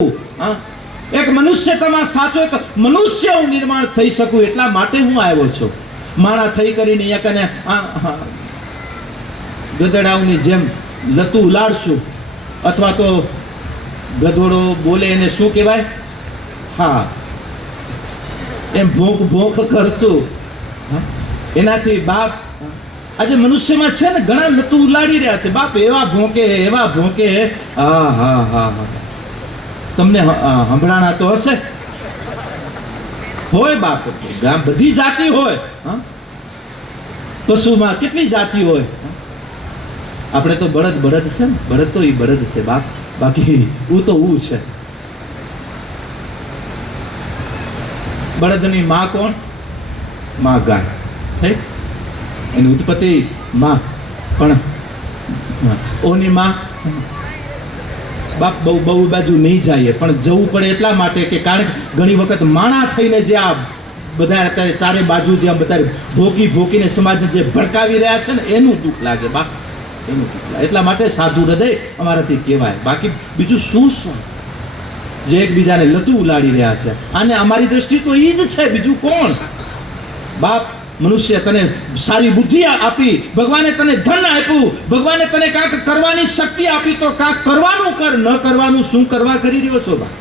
હા, એક મનુષ્યતામાં સાચો એક મનુષ્ય હું નિર્માણ થઈ શકું એટલા માટે હું આવ્યો છું. માણા થઈ કરીને અહીંયા કને ગધેડાઓની જેમ લતું ઉલાડશું, અથવા તો ગધોડો બોલે એને શું કહેવાય, હા એમ ભોંક ભોંક કરશું. એનાથી બાપ આજે મનુષ્યમાં છે ને ઘણા લતું ઉલાડી રહ્યા છે. બાપ એવા ભોંકે હા હા હા હા તમને સંભળાણા તો હશે. હોય બાપ, બધી જાતિ હોય. પશુમાં કેટલી જાતિ હોય. આપણે તો બળદ છે ને, બળદ તો એ બળદ છે બાપ, બાકી હું તો હું છે. બળદની માં કોણ? માં ગાય થઈ, એની ઉત્પત્તિ માં. પણ ઓની માં બાપ બહુ બાજુ નહીં જાય, પણ જવું પડે એટલા માટે કે કારણ કે ઘણી વખત માણા થઈને જે આ બધા અત્યારે ચારે બાજુ જે બધા ભોકીને સમાજને જે ભડકાવી રહ્યા છે ને એનું દુઃખ લાગે બાપ, એનું દુઃખ લાગે. એટલા માટે સાધુ હૃદય અમારાથી કહેવાય. બાકી બીજું શું જે એકબીજાને લતું ઉલાડી રહ્યા છે, અને અમારી દ્રષ્ટિ તો એ જ છે, બીજું કોણ બાપ? મનુષ્ય તને સારી બુદ્ધિ આપી, ભગવાને તને ધન આપ્યું, ભગવાને તને કાંક કરવાની શક્તિ આપી, તો કાંક કરવાનું કર, ન કરવાનું શું કરવા કરી રહ્યો છો બા?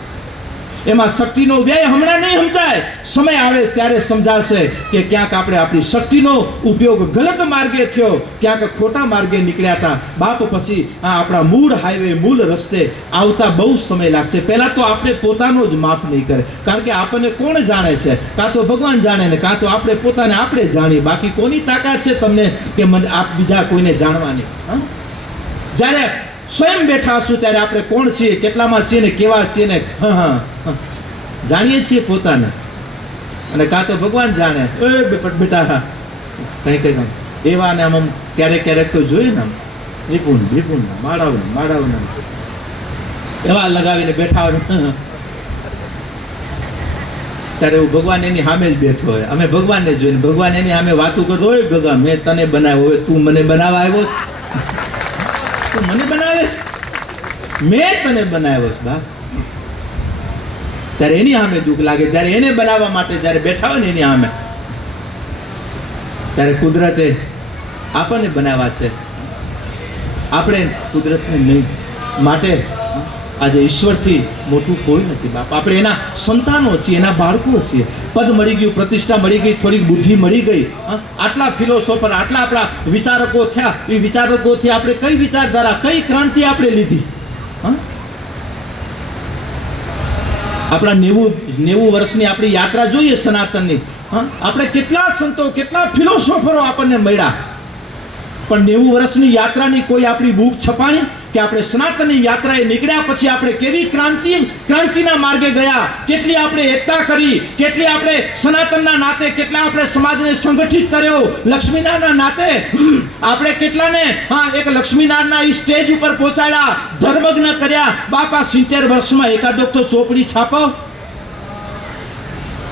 એમાં શક્તિનો વ્યય હમણાં નહીં સમજાય, સમય આવે ત્યારે સમજાશે કે ક્યાંક આપણે આપણી શક્તિનો ઉપયોગ ગલત માર્ગે થયો, ક્યાંક ખોટા માર્ગે નીકળ્યા હતા બાપ. પછી આપણા મૂળ હાઈવે, મૂળ રસ્તે આવતા બહુ સમય લાગશે. પહેલાં તો આપણે પોતાનો જ માફ નહીં કરે, કારણ કે આપણને કોણ જાણે છે? કાં તો ભગવાન જાણે ને કાં તો આપણે પોતાને આપણે જાણીએ. બાકી કોની તાકાત છે તમને કે મને આપ બીજા કોઈને જાણવાની? જ્યારે સ્વયં બેઠા હશું ત્યારે આપણે કોણ છીએ, કેટલામાં છીએ ને કેવા છીએ ને જાણીએ છીએ પોતાને. અને કાં તો ભગવાન જાણે. બેટા કઈ એવા ને આમ ક્યારેક તો જોઈએ ને ત્રિપુણ માળાઓના એવા લગાવીને બેઠા હોય ત્યારે હું ભગવાન એની સામે જ બેઠો હોય. અમે ભગવાનને જોઈને ભગવાન એની સામે વાતું કરતો હોય, ગગા મેં તને બનાવ્યો, હવે તું મને બનાવવા આવ્યો? તું મને બનાવે છે? મેં તને બનાવ્યો છે બા. ત્યારે એની સામે દુઃખ લાગે. જ્યારે એને બનાવવા માટે જ્યારે બેઠા હોય ને એની સામે, ત્યારે કુદરતે આપણને બનાવ્યા છે, આપણે કુદરતને નહીં. માટે આજે ઈશ્વરથી મોટું કોઈ નથી બાપ. આપણે એના સંતાનો છીએ, એના બાળકો છીએ. પદ મળી ગયું, પ્રતિષ્ઠા મળી ગઈ, થોડીક બુદ્ધિ મળી ગઈ, આટલા ફિલોસોફર, આટલા આપણા વિચારકો થયા. એ વિચારકોથી આપણે કઈ વિચારધારા, કઈ ક્રાંતિ આપણે લીધી? આપણા 90 વર્ષની આપણી યાત્રા જોઈએ સનાતનની. આપણે કેટલા સંતો, કેટલા ફિલોસોફરો આપણને મળ્યા, પણ 90 વર્ષની યાત્રાની કોઈ આપણી બુક છપાણી? કે આપણે સનાતનની યાત્રાએ નીકળ્યા પછી આપણે કેવી ક્રાંતિના માર્ગે ગયા, કેટલી આપણે એકતા કરી, કેટલી આપણે સનાતનના નાતે કેટલા આપણે સમાજને સંગઠિત કર્યો, લક્ષ્મીનારાયણના નાતે આપણે કેટલાને એક લક્ષ્મીનારાયણના એ સ્ટેજ ઉપર પહોંચાડ્યા, ધર્મજ્ઞ કર્યા. બાપા 70 વર્ષમાં એકાદો તો ચોપડી છાપો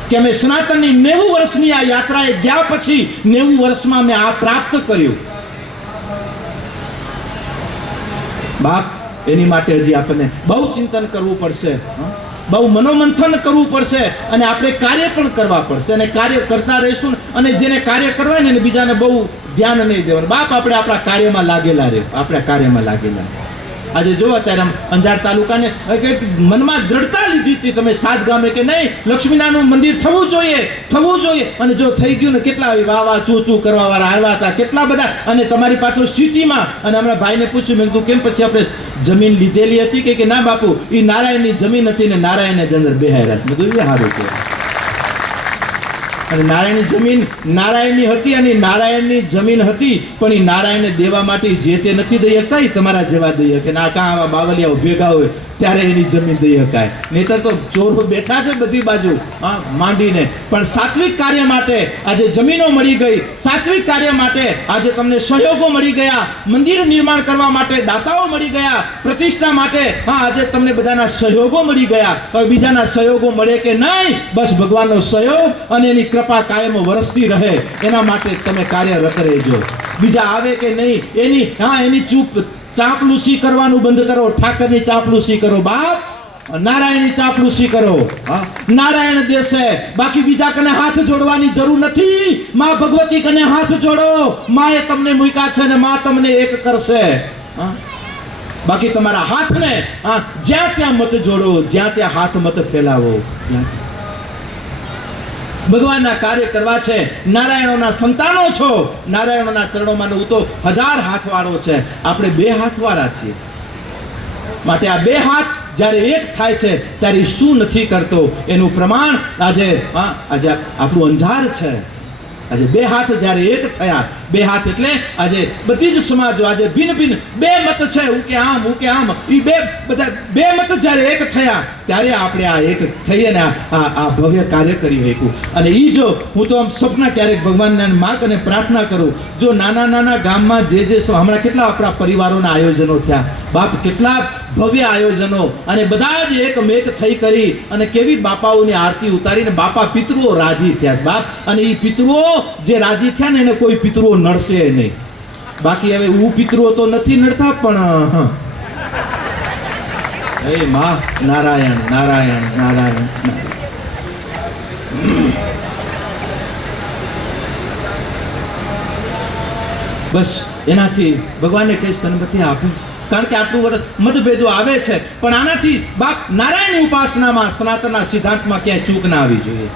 કે અમે સનાતનની 90 વર્ષની આ યાત્રાએ ગયા પછી 90 વર્ષમાં મેં આ પ્રાપ્ત કર્યું બાપ. એની માટે હજી આપણને બહુ ચિંતન કરવું પડશે, બહુ મનોમંથન કરવું પડશે, અને આપણે કાર્ય પણ કરવા પડશે. અને કાર્ય કરતા રહીશું, અને જેને કાર્ય કરવા ને બીજાને બહુ ધ્યાન નહીં દેવાનું બાપ. આપણે આપણા કાર્યમાં લાગેલા રહે, આપણા કાર્યમાં લાગેલા. આજે જો અત્યારે અંજાર તાલુકાને મનમાં દ્રઢતા લીધી હતી તમે સાત ગામે કે નહીં લક્ષ્મીનારાયણનું મંદિર થવું જોઈએ. અને જો થઈ ગયું ને, કેટલા વાવા ચૂ કરવા વાળા આવ્યા હતા, કેટલા બધા. અને તમારી પાછળ સિટીમાં, અને હમણાં ભાઈને પૂછ્યું, મેં કીધું કેમ પછી આપણે જમીન લીધેલી હતી કે ના બાપુ એ નારાયણની જમીન હતી ને નારાયણને જ અંદર બેહાર્યા છે. મેં કીધું એ સારું કહેવાય. અને નારાયણની જમીન નારાયણની હતી, અને નારાયણની જમીન હતી, પણ એ નારાયણને દેવા માટે જે તે નથી દઈ શકતા, એ તમારા જેવા દઈ શકે. ના કાં આવા બાવલિયાઓ ભેગા હોય ત્યારે એની જમીન દઈ શકાય. નહીતર તો ચોરો બેઠા છે બધી બાજુ માંડીને. પણ સાત્વિક કાર્ય માટે આજે જમીનો મળી ગઈ, સાત્વિક કાર્ય માટે આજે તમને સહયોગો મળી ગયા, મંદિર નિર્માણ કરવા માટે દાતાઓ મળી ગયા, પ્રતિષ્ઠા માટે આજે તમને બધાના સહયોગો મળી ગયા. હવે બીજાના સહયોગો મળે કે નહીં, બસ ભગવાનનો સહયોગ અને એની કૃપા કાયમ વરસતી રહે એના માટે તમે કાર્યરત રહેજો. બીજા આવે કે નહીં એની ચૂપ ચાપલુસી કરવાનું બંધ કરો, ઠાકરની ચાપલુસી કરો બાપ. નારાયણની ચાપલુસી કરો. હા, નારાયણ દેશે, બાકી બીજા કને હાથ જોડવાની જરૂર નથી. માં ભગવતી કને હાથ જોડો. માએ તમને મૂક્યા છે ને માં તમને એક કરશે. હા, બાકી તમારા હાથને જ્યાં ત્યાં મત જોડો, જ્યાં ત્યાં હાથ મત ફેલાવો. ભગવાનના કાર્ય કરવા છે, નારાયણોના સંતાનો છો, નારાયણોના ચરણોમાં તો 1000 હાથવાળો છે, આપણે 2 હાથવાળા છીએ. માટે આ 2 હાથ જ્યારે એક થાય છે ત્યારે શું નથી કરતો એનું પ્રમાણ આજે આપણું અંજાર છે. આજે 2 હાથ જ્યારે એક થયા, 2 હાથ એટલે આજે બધી જ સમાજો આજે ભિન્ન ભિન્ન 2 મત છે, હું કે આમ એ બધા 2 મત જ્યારે એક થયા ત્યારે આપણે આ એક થઈએ ને આ ભવ્ય કાર્ય કરી શકું. અને એ જો હું તો આમ સપના ક્યારેક ભગવાનના માગ અને પ્રાર્થના કરું, જો નાના ગામમાં જે હમણાં કેટલા આપણા પરિવારોના આયોજનો થયા બાપ, કેટલા ભવ્ય આયોજનો, અને બધા જ એકમેક થઈ કરી અને કેવી બાપાઓની આરતી ઉતારીને બાપા પિતૃઓ રાજી થયા બાપ. અને એ પિતૃઓ જે રાજી થયા ને એને કોઈ પિતૃઓ નડશે નહીં. બાકી હવે હું પિતૃઓ તો નથી નડતા, પણ હે માં નારાયણ નારાયણ નારાયણ. બસ એનાથી ભગવાનને કઈ સન્મતિ આપે, કારણ કે આટલું વર્ષ મતભેદો આવે છે, પણ આનાથી બાપ નારાયણની ઉપાસનામાં સનાતનના સિદ્ધાંતમાં ક્યાંય ચૂક ના આવી જોઈએ.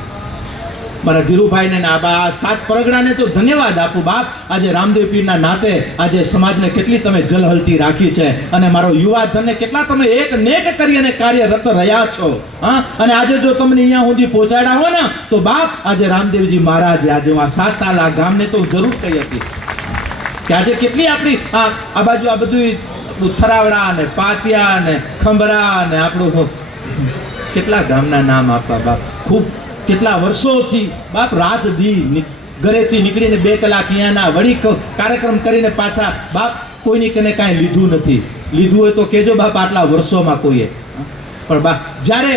મારા ધીરુભાઈને આ 7 પરગણાને તો ધન્યવાદ આપું બાપ. આજે રામદેવ પીરના નાતે આજે સમાજને કેટલી તમે જલહલતી રાખી છે, અને મારો યુવા ધનને કેટલા તમે એક નેક કરી અને કાર્યરત રહ્યા છો. હા, અને આજે જો તમને અહીંયા સુધી પહોંચાડ્યા હોય ને તો બાપ આજે રામદેવજી મહારાજે આજે હું આ 7 તાલા ગામને તો જરૂર કહી શકીશ કે આજે કેટલી આપણી આ બાજુ આ બધું થરાવડા ને પાતિયા ને ખંભરા ને આપણું કેટલા ગામના નામ આપવા બાપ. ખૂબ કેટલા વર્ષોથી બાપ રાત દી ઘરેથી નીકળીને 2 કલાક અહીંયાના વળી કાર્યક્રમ કરીને પાછા બાપ કોઈની કને કાંઈ લીધું નથી. લીધું હોય તો કહેજો બાપ, આટલા વર્ષોમાં કોઈએ. પણ બાપ જ્યારે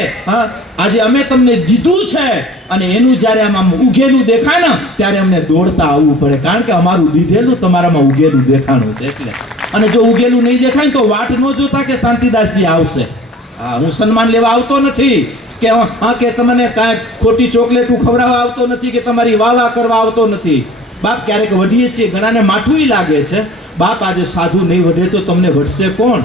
આજે અમે તમને દીધું છે અને એનું જ્યારે આમ ઉગેલું દેખાય ને ત્યારે અમને દોડતા આવવું પડે, કારણ કે અમારું દીધેલું તમારામાં ઉગેલું દેખાણું છે એટલે. અને જો ઉગેલું નહીં દેખાય ને તો વાટ ન જોતા કે શાંતિદાસજી આવશે. હા, હું સન્માન લેવા આવતો નથી કે તમને કાંઈ ખોટી ચોકલેટું ખવડાવવા આવતો નથી, કે તમારી વાવા કરવા આવતો નથી બાપ. ક્યારેક વઢીએ છીએ, ઘણાને માઠું લાગે છે બાપ. આજે સાધુ નહીં વઢે તો તમને વઢશે કોણ?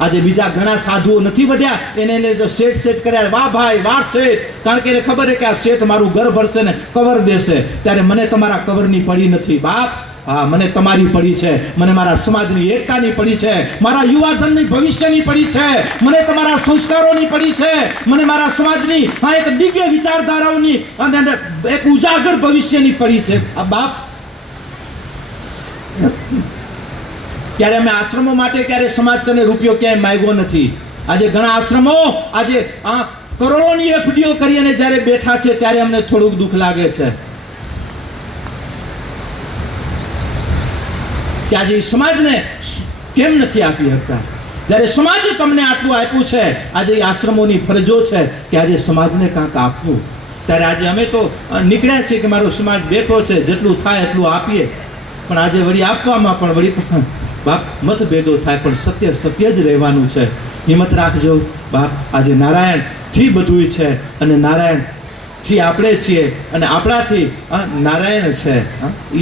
આજે બીજા ઘણા સાધુઓ નથી વઢ્યા, એને તો સેટ કર્યા, વાહ ભાઈ વાહ શેઠ, કારણ કે એને ખબર છે કે આ શેઠ મારું ઘર ભરશે ને કવર દેશે. ત્યારે મને તમારા કવરની પડી નથી બાપ. હા, મને તમારી પડી છે, મને મારા સમાજની એકતાની પડી છે, મારા યુવાધનની ભવિષ્યની પડી છે, મને તમારા સંસ્કારોની પડી છે, મને મારા સમાજની એક દિવ્ય વિચારધારાઓની અને એક ઉજાગર ભવિષ્યની પડી છે આ બાપ. ક્યારે અમે આશ્રમો માટે ક્યારે સમાજ કને રૂપિયો ક્યાંય માંગ્યો નથી. આજે ઘણા આશ્રમો આજે કરોડોની એફડીઓ કરી અને જ્યારે બેઠા છે ત્યારે અમને થોડુંક દુઃખ લાગે છે કે આજે સમાજને કેમ નથી આપી શકતા. જ્યારે સમાજે તમને આટલું આપ્યું છે, આજે આશ્રમોની ફરજો છે કે આજે સમાજને કાંઈક આપવું. ત્યારે આજે અમે તો નીકળ્યા છીએ કે મારો સમાજ બેઠો છે, જેટલું થાય એટલું આપીએ. પણ આજે વળી આપવામાં પણ વળી બાપ મતભેદો થાય, પણ સત્ય સત્ય જ રહેવાનું છે. હિંમત રાખજો બાપ. આજે નારાયણથી બધું છે, અને નારાયણથી આપણે છીએ, અને આપણાથી નારાયણ છે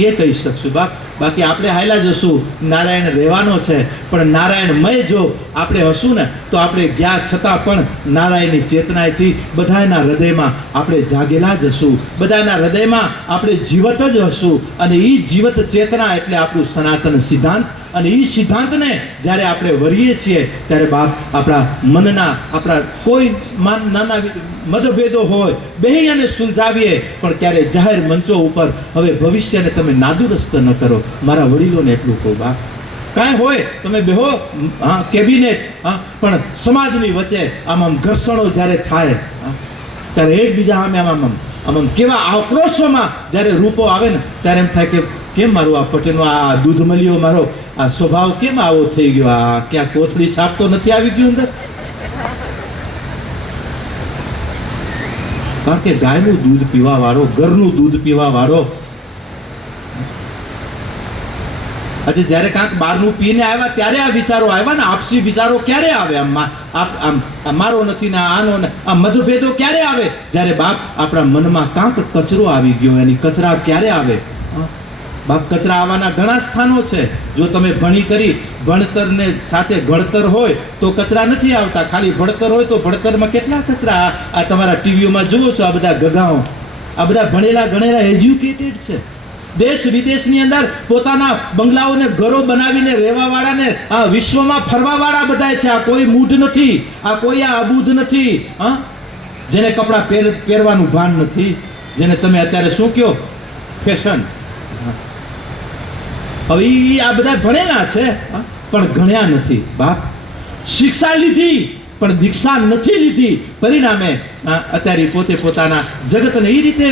એ કહી શકશું બાપ. બાકી આપણે હાલ્યા જશું, નારાયણ રહેવાનો છે, પણ નારાયણમય જો આપણે હશું ને તો આપણે ગયા છતાં પણ નારાયણની ચેતનાથી બધાના હૃદયમાં આપણે જાગેલા જ હશું, બધાના હૃદયમાં આપણે જીવત જ હશું. અને એ જીવત ચેતના એટલે આપણું સનાતન સિદ્ધાંત. અને એ સિદ્ધાંતને જ્યારે આપણે વરીએ છીએ ત્યારે બાપ આપણા મનના આપણા કોઈ નાના મતભેદો હોય બેહી અને સુલઝાવીએ, પણ ક્યારે જાહેર મંચો ઉપર હવે ભવિષ્યને તમે નાદુરસ્ત ન કરો. મારા વડીલોને એટલું કહું બાપ. કાંઈ હોય તમે બેહો કેબિનેટ, પણ સમાજની વચ્ચે આમ ઘર્ષણો જ્યારે થાય ત્યારે એકબીજા સામે આમ કેવા આક્રોશોમાં જ્યારે રૂપો આવે ને ત્યારે એમ થાય કે કેમ મારું આ પટેલનો આ દૂધ મળ્યો, મારો આ સ્વભાવ કેમ આવો થઈ ગયો, આ ક્યાં કોથળી છાપતો નથી આવી ગયું અંદર? કારણ કે ગાયનું દૂધ પીવા વાળો, ઘરનું દૂધ પીવા વાળો આજે જ્યારે કાંક બહારનું પીને આવ્યા ત્યારે આ વિચારો આવ્યા ને આપસી વિચારો ક્યારે આવે? આમ મારો નથી ને આનો ને આ મતભેદો ક્યારે આવે? જ્યારે બાપ આપણા મનમાં કાંક કચરો આવી ગયો, એની કચરા ક્યારે આવે? બાપ કચરા આવવાના ઘણા સ્થાનો છે. જો તમે ભણી કરી ભણતરને સાથે ઘડતર હોય તો કચરા નથી આવતા. ખાલી ભણતર હોય તો ભણતરમાં કેટલા કચરા? આ તમારા ટીવીઓમાં જુઓ છો, આ બધા ગગાઓ, આ બધા ભણેલા ગણેલા એજ્યુકેટેડ છે. દેશ વિદેશની અંદર પોતાના બંગલાઓને ઘરો બનાવીને રહેવાવાળાને આ વિશ્વમાં ફરવાવાળા બધા છે. આ કોઈ મૂઢ નથી, આ કોઈ આ અબૂધ નથી. જેને કપડાં પહેરવાનું ભાન નથી, જેને તમે અત્યારે શું કહો ફેશન. હવે આ બધા ભણેલા છે પણ ગણ્યા નથી. બાપ શિક્ષા લીધી પણ દીક્ષા નથી લીધી. પરિણામે અત્યારે પોતે પોતાના જગતને એ રીતે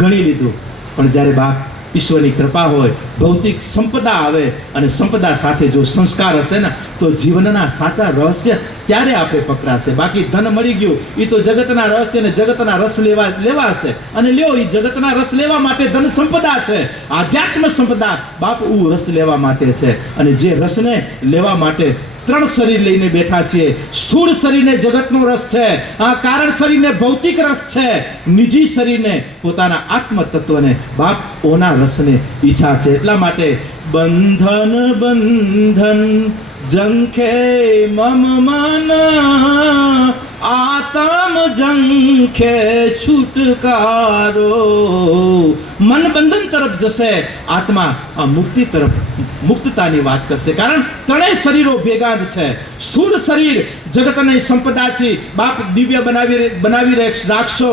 ગણી લીધું. પણ જ્યારે બાપ ઈશ્વરની કૃપા હોય, ભૌતિક સંપદા આવે અને સંપદા સાથે જો સંસ્કાર હશે ને તો જીવનના સાચા રહસ્ય ત્યારે આપણે પકડાશે. બાકી ધન મળી ગયું એ તો જગતના રહસ્ય ને જગતના રસ લેવાશે. અને લ્યો, એ જગતના રસ લેવા માટે ધન સંપદા છે. આધ્યાત્મ સંપદા બાપ રસ લેવા માટે છે. અને જે રસને લેવા માટે 3 શરીર લઈને બેઠા છીએ. સ્થૂળ શરીરને જગતનો રસ છે, કારણ શરીરને ભૌતિક રસ છે, નિજી શરીરને પોતાના આત્મ તત્વને બાપ ઓના રસને ઈચ્છા છે. એટલા માટે બંધન બંધન જંખે મમ મન આતમ જંખે છુટકારો. મન બંધન તરફ જશે, આત્મા મુક્તિ તરફ મુક્તતાની વાત કરશે. કારણ ત્રણેય શરીરો ભેગા જ છે. સ્થૂળ શરીર જગતની સંપદાથી બાપ દિવ્ય બનાવી રાખશો.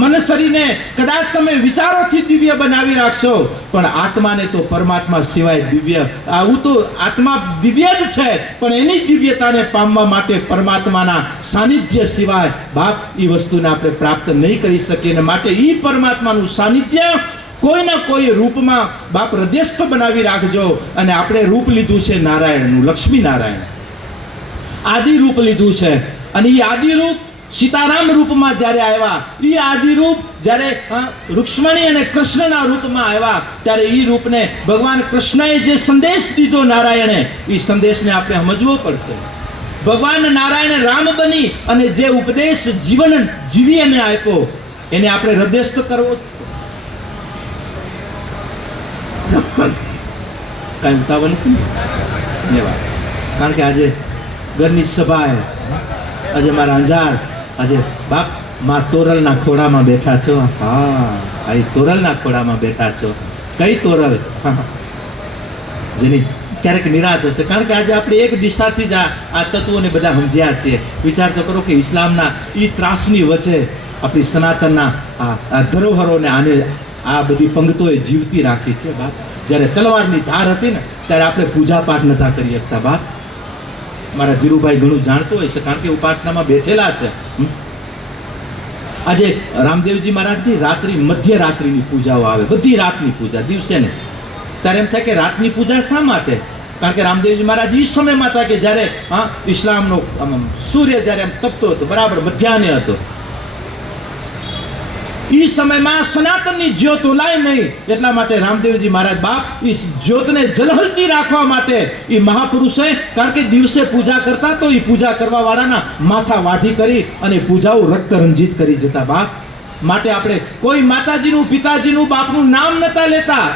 મન શરીરને કદાચ તમે વિચારોથી દિવ્ય બનાવી રાખશો, પણ આત્માને તો પરમાત્મા સિવાય દિવ્ય, આવું તો આત્મા દિવ્ય જ છે, પણ એની દિવ્યતાને પામવા માટે પરમાત્માના સાનિધ્ય સિવાય બાપ એ વસ્તુને આપણે પ્રાપ્ત નહીં કરી શકીએ. અને માટે એ પરમાત્માનું સાનિધ્ય કોઈના કોઈ રૂપમાં બાપ હૃદયસ્થ બનાવી રાખજો. અને આપણે રૂપ લીધું છે નારાયણનું, લક્ષ્મી નારાયણ આદિ રૂપ લીધું છે. અને એ આદિ રૂપ સીતારામ રૂપમાં જ્યારે આવ્યા, એ આદિ રૂપ જ્યારે રૂક્ષ્મણી અને કૃષ્ણના રૂપમાં આવ્યા, ત્યારે એ રૂપને ભગવાન કૃષ્ણએ જે સંદેશ દીધો નારાયણે, એ સંદેશને આપણે સમજવો પડશે. ભગવાન નારાયણ રામ બની અને જે ઉપદેશ જીવન જીવી અને આપ્યો એને આપણે હૃદયસ્થ કરવો. કાંઈ ઉતાવળ નથી લેવા, કારણ કે આજે ઘરની સભાએ આજે મારા અંજાર આજે બાપ માં તોરલના ખોડામાં બેઠા છો. હા, એ તોરલના ખોડામાં બેઠા છો. કઈ તોરલ? જેની ક્યારેક નિરાશ હશે. કારણ કે આજે આપણે એક દિશાથી જ આ તત્વોને બધા સમજ્યા છીએ. વિચાર તો કરો કે ઇસ્લામના એ ત્રાસની વચ્ચે આપણી સનાતનના આ ધરોહરોને આને આ બધી પંક્તિઓએ જીવતી રાખી છે. બાપ જ્યારે તલવારની ધાર હતી ને ત્યારે આપણે પૂજા પાઠ નતા કરી શકતા. બાપ મારા ધીરુભાઈ ઘણું જાણતો હોય છે, કારણ કે ઉપાસનામાં બેઠેલા છે. આજે રામદેવજી મહારાજની રાત્રિ મધ્યરાત્રિની પૂજાઓ આવે, બધી રાતની પૂજા, દિવસે ને. ત્યારે એમ થાય કે રાતની પૂજા શા માટે? કારણ કે રામદેવજી મહારાજ એ સમયમાં હતા કે જ્યારે ઇસ્લામનો સૂર્ય જ્યારે એમ તપતો હતો, બરાબર મધ્યાહ્ને હતો. એ સમયમાં સનાતનની જ્યોત ઓલાય નહીં, એટલા માટે રામદેવજી મહારાજ બાપ એ જ્યોતને જલહલતી રાખવા માટે એ મહાપુરુષે, કારણ કે દિવસે પૂજા કરતા તો એ પૂજા કરવા વાળાના માથા વાઢી કરી અને પૂજાઓ રક્ત રંજિત કરી જતા. બાપ માટે આપણે કોઈ માતાજીનું, પિતાજીનું, બાપનું નામ નતા લેતા.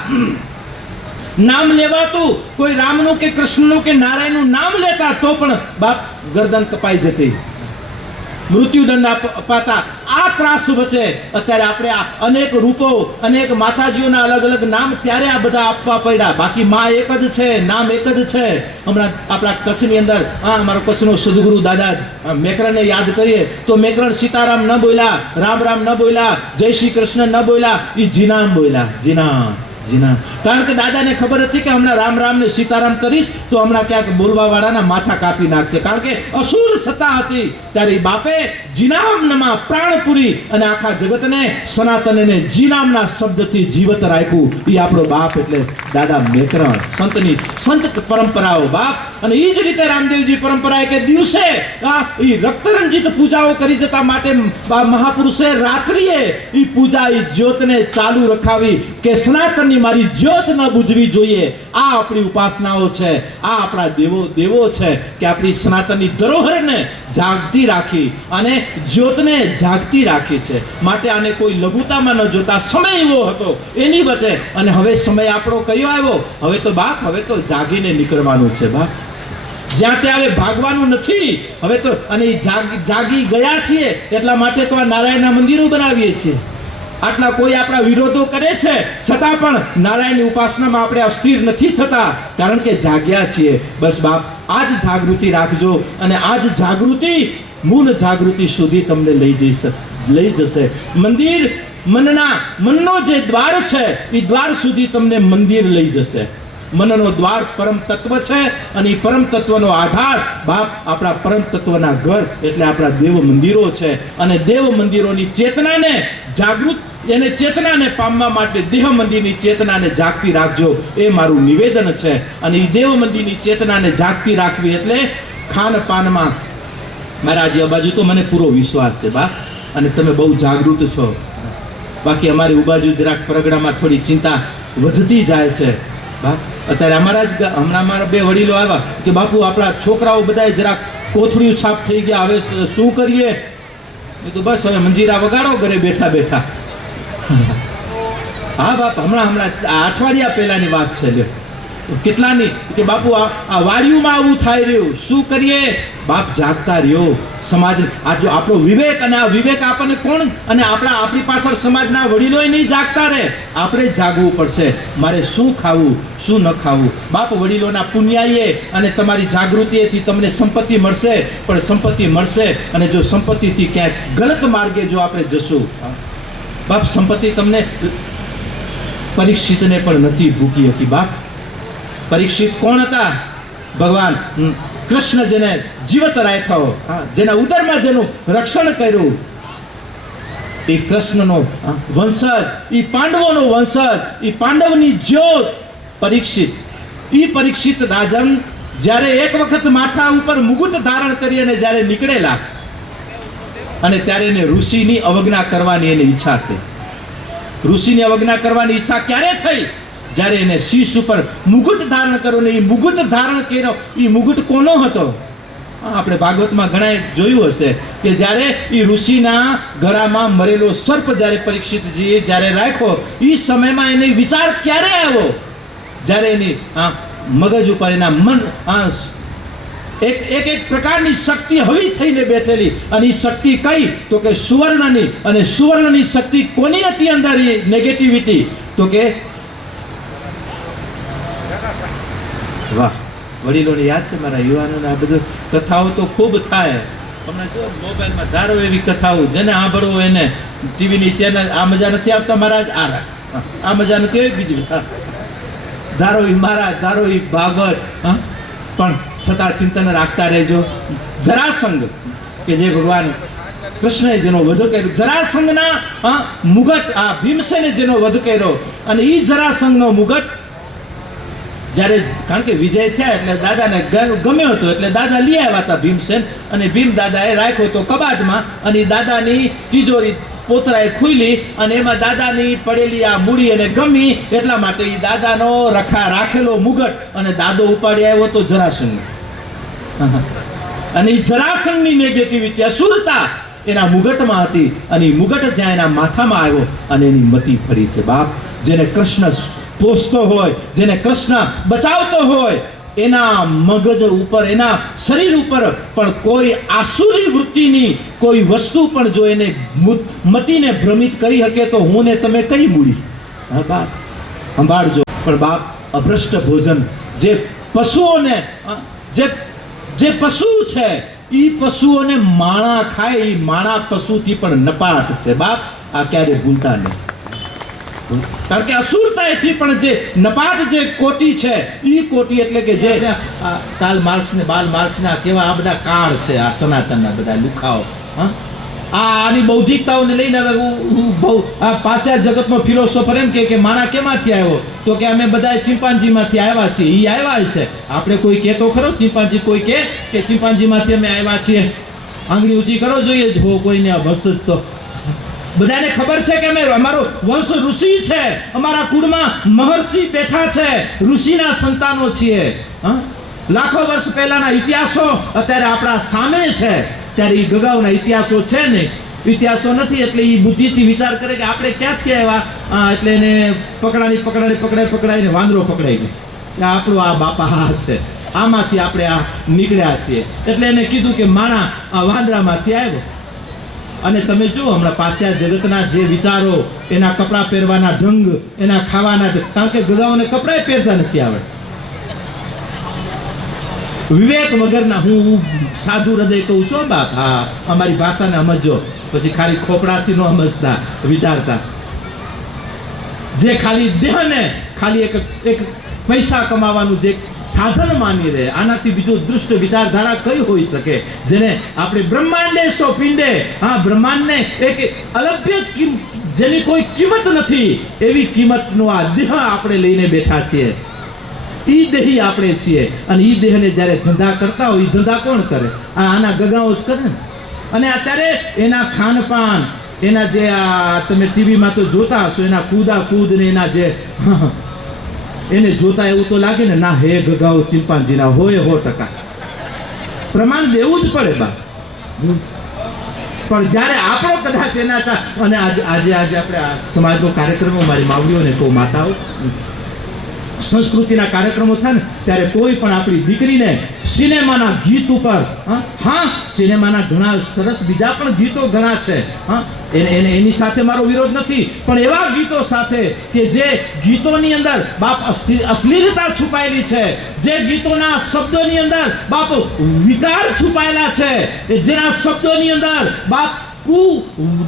નામ લેવાતું, કોઈ રામનું કે કૃષ્ણનું કે નારાયણનું નામ લેતા તો પણ બાપ ગરદન કપાઈ જતી, મૃત્યુદંડ અપાતા. આ ત્રાસ વચ્ચે અત્યારે આપણે આ અનેક રૂપો, અનેક માતાજીઓના અલગ અલગ નામ ત્યારે આ બધા આપવા પડ્યા. બાકી માં એક જ છે, નામ એક જ છે. હમણાં આપણા કચ્છની અંદર અમારો કચ્છનો સદગુરુ દાદા મેકરણને યાદ કરીએ તો મેકરણ સીતારામ ન બોલ્યા, રામ રામ ન બોલ્યા, જય શ્રી કૃષ્ણ ન બોલ્યા, એ જીનામ બોલ્યા. જીના, કારણ કે દાદાને ખબર હતી કે હમણાં રામ રામ ને સીતારામ કરીશ તો હમણાં ક્યાંક બોલવા વાળાના માથા કાપી નાખશે. કારણ કે અસુર સત્તા હતી ત્યારે બાપે જીનામમાં પ્રાણ પૂરી અને આખા જગતને, સનાતનને જીનામના શબ્દથી જીવત રાખ્યું. એ આપણો બાપ એટલે દાદા મેકરણ, સંતની સંત પરંપરાઓ બાપ. અને એ જ રીતે રામદેવજી પરંપરાએ કે દિવસે એ રક્તરંજિત પૂજાઓ કરી જતા માટે મહાપુરુષે રાત્રિએ એ પૂજા, એ જ્યોતને ચાલુ રખાવી કે સનાતનની મારી જ્યોત ન બુજવી જોઈએ. આ આપણી ઉપાસનાઓ છે, આ આપણા દેવો છે કે આપણી સનાતનની ધરોહરને જાગતી રાખી અને જ્યોતને જાગતી રાખી છે. માટે આને કોઈ લઘુતામાં ન જોતા સમય એવો હતો એની વચ્ચે. અને હવે સમય આપણો કયો આવ્યો? હવે તો બાપ, હવે તો જાગીને નીકળવાનું છે બાપ. જ્યાં ત્યાં હવે ભાગવાનું નથી હવે તો. અને જાગી ગયા છીએ એટલા માટે તો આ નારાયણના મંદિરો બનાવીએ છીએ. આટલા કોઈ આપણા વિરોધો કરે છે છતાં પણ નારાયણની ઉપાસનામાં આપણે અસ્થિર નથી થતા, કારણ કે જાગ્યા છીએ. બસ બાપ, આ જ જાગૃતિ રાખજો અને આ જ જાગૃતિ મૂળ જાગૃતિ સુધી તમને લઈ જશે. મંદિર મનનો જે દ્વાર છે એ દ્વાર સુધી તમને મંદિર લઈ જશે. મનનો દ્વાર પરમ તત્વ છે અને એ પરમ તત્વનો આધાર બાપ આપણા પરમ તત્વના ઘર એટલે આપણા દેવ મંદિરો છે. અને દેવ મંદિરોની ચેતનાને જાગૃત, એને ચેતનાને પામવા માટે દેહ મંદિરની ચેતનાને જાગતી રાખજો, એ મારું નિવેદન છે. અને એ દેવ મંદિરની ચેતનાને જાગતી રાખવી એટલે ખાનપાનમાં મારા જે બાજુ તો મને પૂરો વિશ્વાસ છે બાપ, અને તમે બહુ જાગૃત છો. બાકી અમારી બાજુ જરાક પરગડામાં થોડી ચિંતા વધતી જાય છે બાપ. અત્યારે હમણાં અમારા બે વડીલો આવ્યા કે બાપુ આપણા છોકરાઓ બધા જરાક કોથળીઓ છાપ થઈ ગયા, હવે શું કરીએ? તો બસ હવે મંજીરા વગાડો ઘરે બેઠા બેઠા. હા બાપ, હમણાં અઠવાડિયા પહેલાની વાત છે. લ્યો કેટલાની કે બાપુ આ વાડીઓમાં આવું થાય રહ્યું, શું કરીએ? બાપ જાગતા રહ્યો. સમાજ આ જો આપણો વિવેક, અને આ વિવેક આપણને કોણ, અને આપણી પાછળ સમાજના વડીલોય નહીં જાગતા રહે, આપણે જાગવું પડશે. મારે શું ખાવું, શું ન ખાવું? બાપ વડીલોના પુણ્યાએ અને તમારી જાગૃતિથી તમને સંપત્તિ મળશે. પણ સંપત્તિ મળશે અને જો સંપત્તિથી ક્યાંક ગલત માર્ગે જો આપણે જશું બાપ, સંપત્તિ તમને પરીક્ષિતને પણ નથી ભૂકી હતી બાપ. પરીક્ષિત કોણ હતા? ભગવાન કૃષ્ણ જેને જીવત રાખ્યો, જેના ઉદરમાં જેનું રક્ષણ કર્યું, એ કૃષ્ણનો વંશજ, એ પાંડવોનો વંશજ, એ પાંડવની જ્યોત પરીક્ષિત. એ પરીક્ષિત રાજન જ્યારે એક વખત માથા ઉપર મુગુટ ધારણ કરી અને જ્યારે નીકળેલા, અને ત્યારે એને ઋષિની અવજ્ઞા કરવાની એની ઈચ્છા થઈ. ઋષિની અવજ્ઞા કરવાની ઈચ્છા ક્યારે થઈ? જ્યારે એને શીશ ઉપર મુગુટ ધારણ કર્યો ને એ મુગુટ ધારણ કર્યો, એ મુગુટ કોનો હતો? આપણે ભાગવતમાં ઘણાએ જોયું હશે કે જ્યારે એ ઋષિના ગળામાં મરેલો સર્પ જ્યારે પરીક્ષિતજીએ જ્યારે રાખ્યો, એ સમયમાં એને વિચાર ક્યારે આવ્યો? જ્યારે એની મગજ ઉપર એના મન એક પ્રકારની શક્તિ હવી થઈને બેઠેલી. અને એ શક્તિ કઈ? તો કે સુવર્ણની. અને સુવર્ણની શક્તિ કોની હતી અંદર? એ નેગેટિવિટી. તો કે વાહ, વડીલોને યાદ છે મારા યુવાનોને આ બધું કથાઓ તો ખૂબ થાય. હમણાં જો મોબાઈલમાં ધારો એવી કથાઓ, જેને સાંભળવું એને ટીવીની ચેનલ આ મજા નથી આવતા મહારાજ, આ મજા નથી આવી બીજી ધારો એ મહારાજ, ધારો એ ભાગવત. પણ છતાં ચિંતન રાખતા રહેજો. જરાસંઘ કે જે ભગવાન કૃષ્ણએ જેનો વધ કર્યો, જરાસંઘના મુગટ, આ ભીમસેને જેનો વધ કર્યો, અને એ જરાસંઘનો મુગટ જ્યારે, કારણ કે વિજય થયા એટલે દાદાને ગમ્યો હતો એટલે દાદા લઈ આવ્યા હતા ભીમસેન. અને ભીમ દાદાએ રાખ્યો હતો કબાટમાં, અને દાદાની તિજોરી પોતરાએ ખુલી અને એમાં દાદાની પડેલી આ મૂડી એને ગમી, એટલા માટે એ દાદાનો રાખેલો મુગટ અને દાદો ઉપાડી આવ્યો હતો જરાસંઘ. અને એ જરાસંઘની નેગેટિવિટી, અસુરતા એના મુગટમાં હતી. અને એ મુગટ જ્યાં એના માથામાં આવ્યો અને એની મતિ ફરી છે બાપ. જેને કૃષ્ણ પોષતો હોય, જેને કૃષ્ણ બચાવતો હોય, એના મગજ ઉપર, એના શરીર ઉપર પણ કોઈ આસુરી વૃત્તિની કોઈ વસ્તુ પણ જો એને મતીને ભ્રમિત કરી શકે તો હું ને તમે કઈ મૂડી? હા બાપ, સંભાળજો. પણ બાપ, અભ્રષ્ટ ભોજન જે પશુઓને, જે પશુ છે એ પશુઓને માણા ખાય, એ માણા પશુથી પણ નપાટ છે બાપ. આ ક્યારે ભૂલતા નહીં. કારણ કે અસુરતાથી પણ જે નપાટ જે કોટી છે, એ કોટી એટલે કે જે કાલ માર્ક્સ ને બાલ માર્ક્સના કેવા આ બધા કાળ છે, આ સનાતનના બધા લુખાઓ. આની બૌદ્ધિકતાઓને લઈને હવે બહુ આ પાશ્ચાત્ય જગતનો ફિલોસોફર એમ કે માણા કેમાંથી આવ્યો? તો કે અમે બધા ચિંપાંજીમાંથી આવ્યા છીએ. એ આવ્યા છે, આપણે કોઈ કહેતો ખરો? ચિંપાંજી કોઈ કે ચિંપાંજીમાંથી અમે આવ્યા છીએ? આંગળી ઊંચી કરો જોઈએ હો કોઈને બસ જ તો. બધાને ખબર છે કે અમારો વંશ ઋષિ છે, અમારા કુળમાં મહર્ષિ બેઠા છે, ઋષિના સંતાનો છીએ. લાખો વર્ષ પહેલાના ઇતિહાસો અત્યારે આપણા સામે છે. ત્યારે એ ગગાઉના ઇતિહાસો છે ને, ઇતિહાસો નથી એટલે એ બુદ્ધિથી વિચાર કરે કે આપણે ક્યાંથી આવ્યા. એટલે એને પકડાઈને વાંદરો પકડાઈ ગયો. આપણો આ બાપા આ છે, આમાંથી આપણે આ નીકળ્યા છીએ. એટલે એને કીધું કે માણા આ વાંદરામાંથી આવ્યો. અને તમે જુઓ હમણાં પાશ્ચાત્ય જગતના જે વિચારો, એના કપડાં પહેરવાના ઢંગ, એના ખાવાના, કારણ કે ગગાઓને કપડાં પહેરતા નથી આવડે. વિવેક વગરના, હું સાધુ હૃદય કહું છું બાપ, હા અમારી ભાષાને સમજો, પછી ખાલી ખોપડાથી ન સમજતા, વિચારતા. જે ખાલી દેહને ખાલી એક પૈસા કમાવાનું જે સાધન માની રહે, આનાથી બીજો દૃષ્ટ વિચારધારા કઈ હોઈ શકે? જેને આપણે બ્રહ્માંડે સો પિંડે, હા બ્રહ્માંડને એક અલભ્ય જેની કોઈ કિંમત નથી, એવી કિંમતનો આ દેહ આપણે લઈને બેઠા છીએ. ઈ દેહી આપણે છીએ. અને ઈ દેહને જ્યારે ધંધા કરતા હોય, એ ધંધા કોણ કરે? આના ગગાઓ જ કરે ને. અને અત્યારે એના ખાનપાન, એના જે આ તમે ટીવીમાં તો જોતા હશો, એના કૂદ ને એના જે એને જોતા એવું તો લાગે ને, ના હે ગગાઓ ચિંપાંજીના હોય 100%. પ્રમાણ દેવું જ પડે બા. પણ જ્યારે આપણો કદાચ એના, અને આજે આપણે આ સમાજનો કાર્યક્રમો, મારી માવડીઓને કહું, માતાઓ, સંસ્કૃતિના કાર્યક્રમો થાય ને, ત્યારે કોઈ પણ આપણી દીકરીને સિનેમાના ગીત ઉપર, હા સિનેમાના ઘણા સરસ બીજા પણ ગીતો ઘણા છે, એની સાથે મારો વિરોધ નથી, પણ એવા ગીતો સાથે કે જે ગીતોની અંદર બાપ અશ્લીલતા છુપાયેલી છે, જે ગીતોના શબ્દોની અંદર બાપ વિકાર છુપાયેલા છે, જેના શબ્દોની અંદર બાપ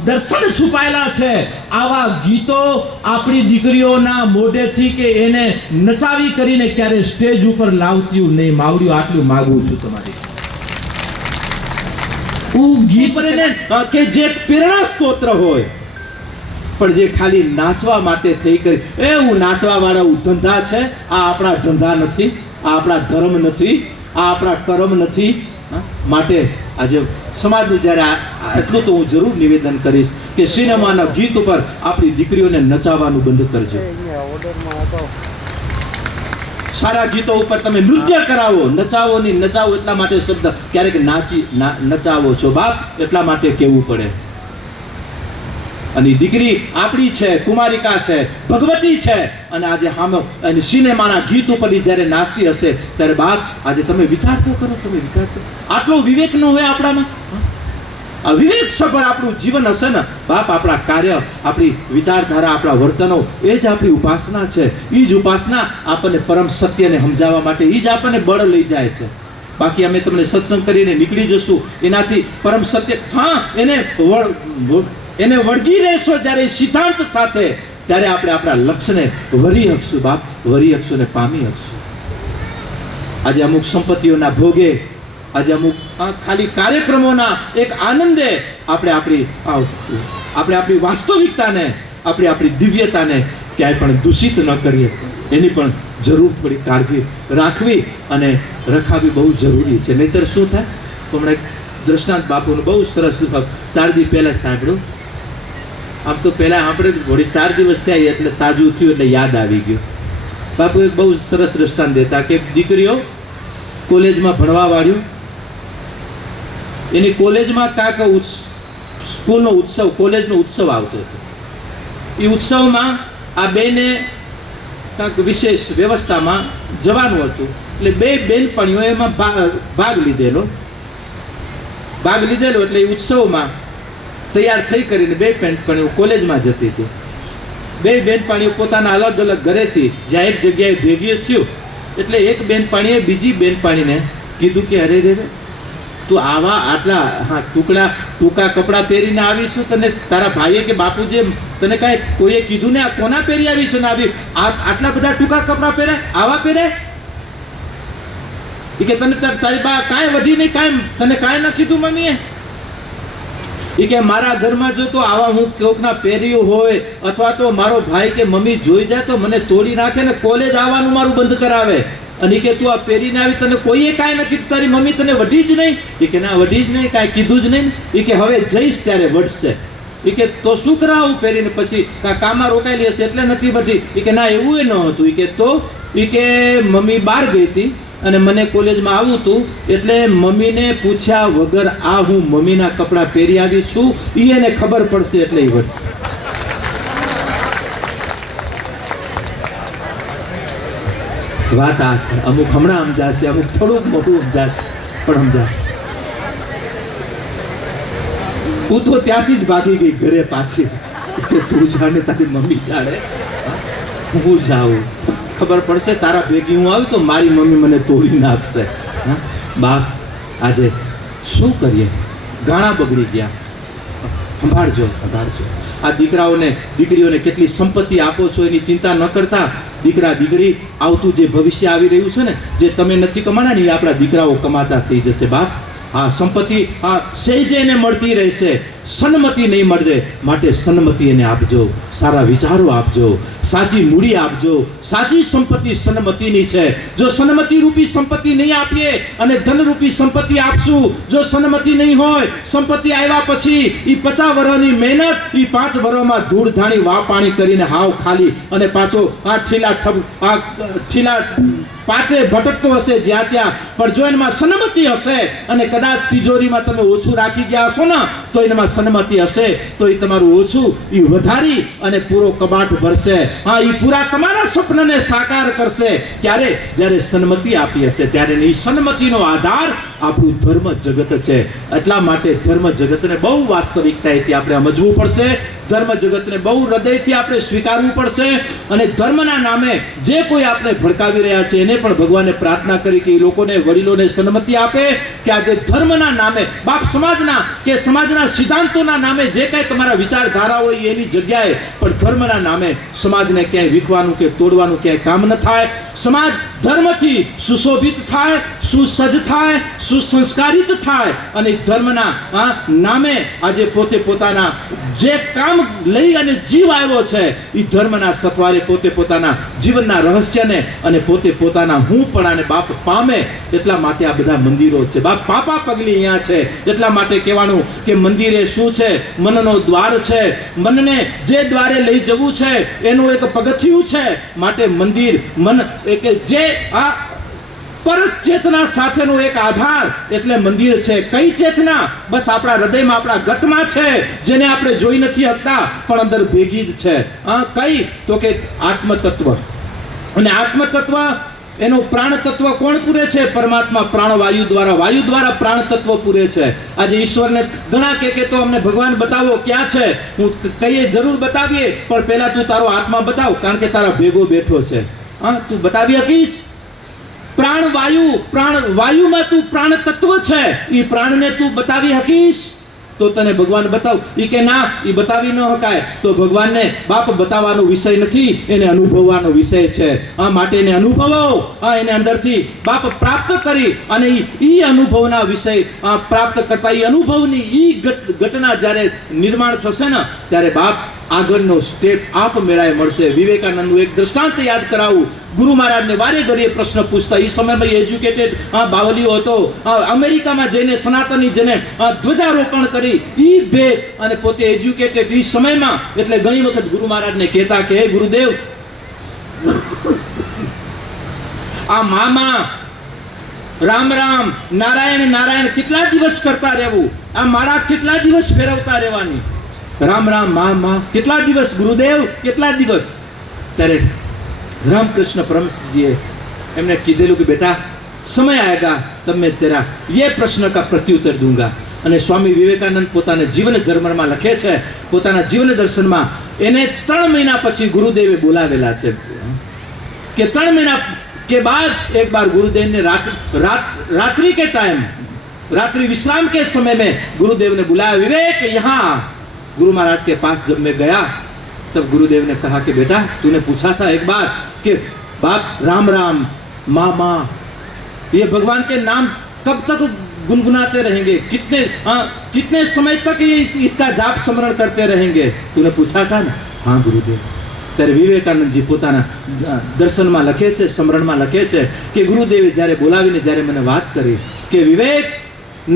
દર્શન છુપાયેલા છે, આવા ગીતો આપણી દીકરીઓના મોઢેથી કે એને નચાવી કરીને ક્યારે સ્ટેજ ઉપર લાવતી નહીં. માવડીઓ આટલું માગું છું તમારી. ગીત કે જે પ્રેરણા સ્તોત્ર હોય, પણ જે ખાલી નાચવા માટે થઈ કરી, એવું નાચવા વાળા ધંધા છે. આ આપણા ધંધા નથી, આ આપણા ધર્મ નથી, આ આપણા કર્મ નથી. માટે આજે સમાજનું જ્યારે એટલું તો હું જરૂર નિવેદન કરીશ કે સિનેમાના ગીત ઉપર આપણી દીકરીઓને નચાવવાનું બંધ કરજો. સારા ગીતો ઉપર તમે નૃત્ય કરાવો, નચાવો નહીં. નચાવો એટલા માટે શબ્દ ક્યારેક નચાવો છો બાપ, એટલા માટે કહેવું પડે. અને દીકરી આપણી છે, કુમારિકા છે, ભગવતી છે, અને આજે હામે અને સિનેમાના ગીત ઉપર જ્યારે નાચતી હશે, ત્યારે બાપ આજે તમે વિચાર તો કરો, તમે વિચાર તો, આટલો વિવેક ન હોય આપણામાં? આ વિવેક સભર આપણું જીવન હશે ને બાપ, આપણા કાર્ય, આપણી વિચારધારા, આપણા વર્તનો, એ જ આપણી ઉપાસના છે. એ જ ઉપાસના આપણને પરમ સત્યને સમજાવવા માટે, એ જ આપણને બળ લઈ જાય છે. બાકી અમે તમને સત્સંગ કરીને નીકળી જશું, એનાથી પરમ સત્ય, હા એને વળગી રહેશો જ્યારે સિદ્ધાંત સાથે, ત્યારે આપણે આપણા લક્ષ્યને વરી શકશું બાપ, વરી શકશું ને પામી શકશું. આજે અમુક સંપત્તિઓના ભોગે, આજે અમુક ખાલી કાર્યક્રમોના એક આનંદે આપણે આપણી વાસ્તવિકતાને, આપણી દિવ્યતાને ક્યાંય પણ દૂષિત ન કરીએ. એની પણ જરૂર થોડી કાળજી રાખવી અને રખાવી બહુ જરૂરી છે. નહીતર શું થાય? હમણાં એક દ્રષ્ટાંત બાપુનું બહુ સરસ 4 દિવસ પહેલાં સાંભળ્યું. આમ તો પહેલાં આપણે વળી 4 દિવસ થયા એટલે તાજું થયું એટલે યાદ આવી ગયું. બાપુ એક બહુ સરસ દ્રષ્ટાંત દેતા કે દીકરીઓ કોલેજમાં ભણવા વાળ્યું, એની કોલેજમાં કાંક સ્કૂલનો ઉત્સવ, કોલેજનો ઉત્સવ આવતો હતો. એ ઉત્સવમાં આ બેને કાંક વિશેષ વ્યવસ્થામાં જવાનું હતું. એટલે 2 બેનપણીઓ એમાં ભાગ લીધેલો એટલે એ ઉત્સવમાં તૈયાર થઈ કરીને 2 બેનપણીઓ કોલેજમાં જતી હતી. 2 બેનપણીઓ પોતાના અલગ અલગ ઘરેથી જ્યાં એક જગ્યાએ ભેગી થયું, એટલે એક બેનપણીએ બીજી બેનપણીને કીધું કે અરે રે તું આટલા ટૂંકા કપડાં પહેરીને આવી છું, તને તારા ભાઈએ કે બાપુજી તને કાંઈ કોઈએ કીધું ને આ કોના પહેરી આવી છું ને આવી આટલા બધા ટૂંકા કપડાં પહેરાય, આવા પહેરાય? એ કે તને તારી બા કાંઈ વધી નહીં, તને કાંઈ ન કીધું મમ્મીએ? એ કે મારા ઘરમાં જો તો આવા હું કોકના પહેર્યું હોય, અથવા તો મારો ભાઈ કે મમ્મી જોઈ જાય તો મને તોડી નાખે ને કોલેજ આવવાનું મારું બંધ કરાવે. અને કે તું આ પહેરીને આવી, તને કોઈએ કાંઈ ન કીધું, તારી મમ્મી તને વઢી જ નહીં? એ કે ના વઢી જ નહીં, કાંઈ કીધું જ નહીં. એ કે હવે જઈશ ત્યારે વઢશે. એ કે તો શું કરાવું પહેરીને? પછી કામમાં રોકાયેલી હશે એટલે નથી ભરતી. એ કે ના, એવું ન હતું. એ કે તો એ કે મમ્મી બહાર ગઈ હતી અને મને કોલેજમાં આવવું હતું, એટલે મમ્મીને પૂછ્યા વગર આ હું મમ્મીના કપડાં પહેરી આવી છું, એને ખબર પડશે એટલે એ વર્ષ. વાત આ છે. અમુક હમણાં સમજાશે, અમુક થોડુંક મોટું સમજાશે, પણ સમજાશે. હું તો ત્યાંથી જ ભાગી ગઈ ઘરે પાછી કે તું જાણે તારી મમ્મી જાણે, હું જાઉં. ખબર પડશે તારા ભેગી હું આવી તો મારી મમ્મી મને તોડી નાખશે. બાપ આજે શું કરીએ? ગાણા બગડી ગયા. સંભાળજો, સંભાળજો. આ દીકરાઓને દીકરીઓને કેટલી સંપત્તિ આપો છો એની ચિંતા ન કરતા, દીકરા દીકરી આવતું જે ભવિષ્ય આવી રહ્યું છે ને, જે તમે નથી કમાણા ને એ આપણા દીકરાઓ કમાતા થઈ જશે. બાપ આ સંપત્તિ આ સહેજે એને મળતી રહેશે, સન્મતિ નહીં મળે. માટે સન્મતિ એને આપજો, સારા વિચારો આપજો, સાચી મૂડી આપજો. સાચી સંપત્તિ સન્મતિની છે. જો સન્મતિ રૂપી સંપત્તિ નહીં આપીએ અને ધનરૂપી સંપત્તિ આપશું, જો સન્મતિ નહીં હોય, સંપત્તિ આવ્યા પછી એ 50 વર્ષની મહેનત એ 5 વર્ષમાં ધૂળ ધાણી વા પાણી કરીને હાવ ખાલી, અને પાછો આ ઠીલા પાત્રે ભટકતો હશે જ્યાં ત્યાં. પણ જો એમાં સન્મતિ હશે અને કદાચ તિજોરીમાં તમે ઓછું રાખી ગયા હશો ને, તો એમાં સન્મતિ હશે તો એ તમારું ઓછું એ વધારી અને પૂરો કબાટ ભરશે. હા, એ પૂરા તમારા સ્વપ્નને સાકાર કરશે. ક્યારે? જ્યારે સન્મતિ આપી હશે ત્યારે. એ સન્મતિનો આધાર આપણું ધર્મ જગત છે. એટલા માટે ધર્મ જગતને બહુ વાસ્તવિકતાથી આપણે સમજવું પડશે. ધર્મ જગતને બહુ હૃદયથી આપણે સ્વીકારવું પડશે. અને ધર્મના નામે જે કોઈ આપણે ભડકાવી રહ્યા છે એને પણ ભગવાને પ્રાર્થના કરી કે એ લોકોને, વડીલોને સન્મતિ આપે કે આજે ધર્મના નામે, બાપ સમાજના કે સમાજના સિદ્ધાંતોના નામે જે કાંઈ તમારા વિચારધારા હોય એની જગ્યાએ પણ ધર્મના નામે સમાજને ક્યાંય વિખવાનું કે તોડવાનું ક્યાંય કામ ન થાય. સમાજ ધર્મથી સુશોભિત થાય, સુસજ્જ થાય, સુસંસ્કારિત થાય. અને ધર્મના નામે આજે પોતે પોતાના જે કામ લઈ અને જીવ આવ્યો છે એ ધર્મના સથવારે પોતે પોતાના જીવનના રહસ્યને અને પોતે પોતાના હુંપણાને બાપ પામે. એટલા માટે આ બધા મંદિરો છે. બાપ પાપા પગલી અહીંયા છે. એટલા માટે કહેવાનું કે મંદિરે શું છે? મનનો દ્વાર છે. મનને જે દ્વારે લઈ જવું છે એનું એક પગથિયું છે. માટે મંદિર મન એક જે આ પરત ચેતના સાથેનો એક આધાર એટલે મંદિર છે. કઈ ચેતના? બસ આપણા હૃદયમાં, આપણા ગટમાં છે, જેને આપણે જોઈ નથી શકતા પણ અંદર ભેગી જ છે. કઈ? તો કે આત્મતત્વ. અને આત્મતત્વ એનો પ્રાણ તત્વ કોણ પૂરે છે? પરમાત્મા પ્રાણવાયુ દ્વારા, વાયુ દ્વારા પ્રાણ તત્વ પૂરે છે. આજે ઈશ્વરને ઘણા કે તો અમને ભગવાન બતાવો ક્યાં છે. હું કહીએ જરૂર બતાવીએ, પણ પહેલા તું તારો આત્મા બતાવ, કારણ કે તારા ભેગો બેઠો છે. તું બતાવી શકીશ? વાયુમાં તું પ્રાણ તત્વ છે, એ પ્રાણને તું બતાવી શકીશ? તો તને ભગવાન બતાવ. એ કે ના, એ બતાવી ન શકાય. તો ભગવાનને બાપ બતાવવાનો વિષય નથી, એને અનુભવવાનો વિષય છે. માટે એને અનુભવો, એને અંદરથી બાપ પ્રાપ્ત કરી અને એ અનુભવના વિષય પ્રાપ્ત કરતા એ અનુભવની એ ઘટના જ્યારે નિર્માણ થશે ને, ત્યારે બાપ આગળનો સ્ટેપ આપ મેળાએ મળશે. વિવેકાનંદનું એક દ્રષ્ટાંત યાદ કરાવું. ગુરુ મહારાજને વારે ઘડીએ પ્રશ્ન પૂછતા. એ સમયમાં એજ્યુકેટેડ બાવલીઓ હતો. અમેરિકામાં જઈને સનાતની જેને ધ્વજારોપણ કરી એ ભેદ અને પોતે એજ્યુકેટેડ એ સમયમાં, એટલે ઘણી વખત ગુરુ મહારાજને કહેતા કે હે ગુરુદેવ, આ મામા રામ રામ નારાયણ નારાયણ કેટલા દિવસ કરતા રહેવું? આ માળા કેટલા દિવસ ફેરવતા રહેવાની? રામ રામ મા કેટલા દિવસ? ગુરુદેવ કેટલા દિવસ? ત્યારે રામકૃષ્ણ પરમહંસજીએ એમને કીધેલું કે બેટા समय आएगा तब मैं तेरा ये प्रश्न का प्रत्युत्तर दूंगा. અને સ્વામી વિવેકાનંદ પોતાના જીવન જર્મનમાં લખે છે, પોતાના જીવન દર્શનમાં એને 3 મહિના પછી ગુરુદેવે બોલાવેલા છે કે 3 મહિના के बाद एक बार गुरुदेव ने रात्रि के टाइम, रात्रि विश्राम के समय में गुरुदेव ने बुलाया, विवेक यहाँ. गुरु महाराज के पास जब मैं गया तब गुरुदेव ने कहा कि बेटा तूने पूछा था एक बार कि बाप राम राम मामा ये भगवान के नाम कब तक गुनगुनाते रहेंगे, कितने समय तक ये इसका जाप स्मरण करते रहेंगे, तूने पूछा था ना? हाँ गुरुदेव. ત્યારે વિવેકાનંદજી પોતાના દર્શનમાં લખે છે, સ્મરણમાં લખે છે કે ગુરુદેવે જ્યારે બોલાવીને જ્યારે મને વાત કરી કે વિવેક,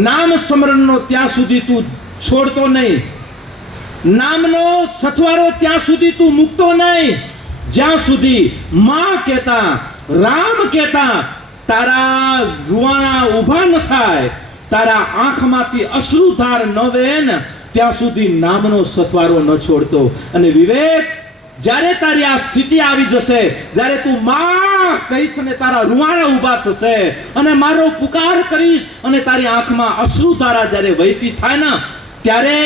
નામ સ્મરણનો ત્યાં સુધી તું છોડતો નહીં, નામનો સથવારો ત્યાં સુધી તું મૂકતો નહીં જ્યાં સુધી માં કહેતા રામ કહેતા તારા રૂવાણા ઊભા ન થાય, તારા આંખમાંથી અશ્રુધાર ન વહે ને ત્યાં સુધી નામનો સથવારો ન છોડતો. અને વિવેક, જ્યારે તારી આ સ્થિતિ આવી જશે, જ્યારે તું માં કહીશ અને તારા રૂવાણા ઊભા થશે અને મારો પુકાર કરીશ અને તારી આંખમાં અશ્રુધારા જ્યારે વહેતી થાય ને ત્યારે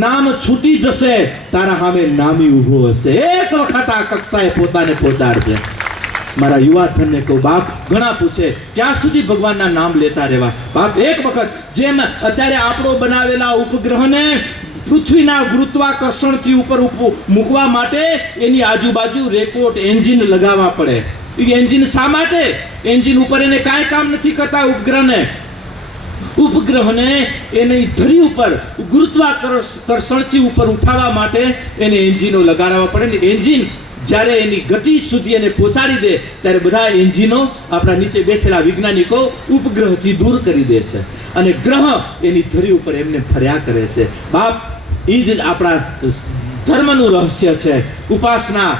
નામ છૂટી જશે, તારા સામે નામી ઊભો હશે. એક વખત આ કક્ષાએ પોતાને પહોંચાડજે. મારા યુવાધનને કહું, બાપ ઘણા પૂછે ક્યાં સુધી ભગવાનના નામ લેતા રહેવા. બાપ એક વખત જેમ અત્યારે આપણો બનાવેલા ઉપગ્રહને પૃથ્વીના ગુરુત્વાકર્ષણથી ઉપર મૂકવા માટે એની આજુબાજુ રેકોર્ડ એન્જિન લગાવવા પડે. એ એન્જિન શા માટે? એન્જિન ઉપર એને કાંઈ કામ નથી કરતા. ઉપગ્રહને એની ધરી ઉપર ગુરુત્વાકર્ષણથી ઉપર ઉઠાવવા માટે એને એન્જિનો લગાડવા પડે ને એન્જિન જ્યારે એની ગતિ સુધી એને પહોંચાડી દે ત્યારે બધા એન્જિનો આપણા નીચે બેઠેલા વૈજ્ઞાનિકો ઉપગ્રહથી દૂર કરી દે છે અને ગ્રહ એની ધરી ઉપર એમને ફર્યા કરે છે. બાપ, એ જ આપણા ધર્મનું રહસ્ય છે. ઉપાસના,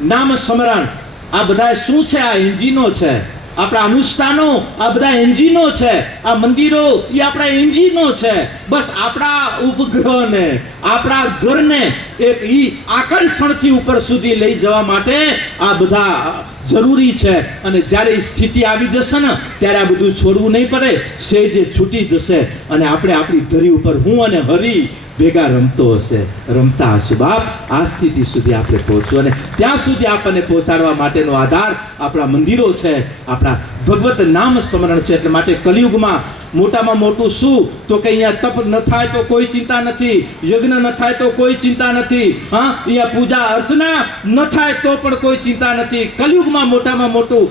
નામ સ્મરણ, આ બધા શું છે? આ એન્જિનો છે. આપણા અનુષ્ઠાનો આ બધા એન્જિનો છે. આ મંદિરો એ આપણા એન્જિનો છે. બસ આપણા ઉપગ્રહને, આપણા ઘરને એક ઈ આકર્ષણથી ઉપર સુધી લઈ જવા માટે આ બધા જરૂરી છે. અને જ્યારે એ સ્થિતિ આવી જશે ને ત્યારે આ બધું છોડવું નહીં પડે. સેજે છૂટી જશે અને આપણે આપણી ધરી ઉપર હું અને હરી ભેગા રમતા હશું. બાપ, આ સ્થિતિ સુધી આપણે પહોંચવું અને ત્યાં સુધી આપણને પહોંચાડવા માટેનો આધાર આપણા મંદિરો છે, આપણા ભગવત નામ સ્મરણ છે. એટલે માટે કલિયુગમાં મોટામાં મોટું શું? તો કે અહીંયા તપ ન થાય તો કોઈ ચિંતા નથી, યજ્ઞ ન થાય તો કોઈ ચિંતા નથી, અહીંયા પૂજા અર્ચના ન થાય તો પણ કોઈ ચિંતા નથી. કલિયુગમાં મોટામાં મોટું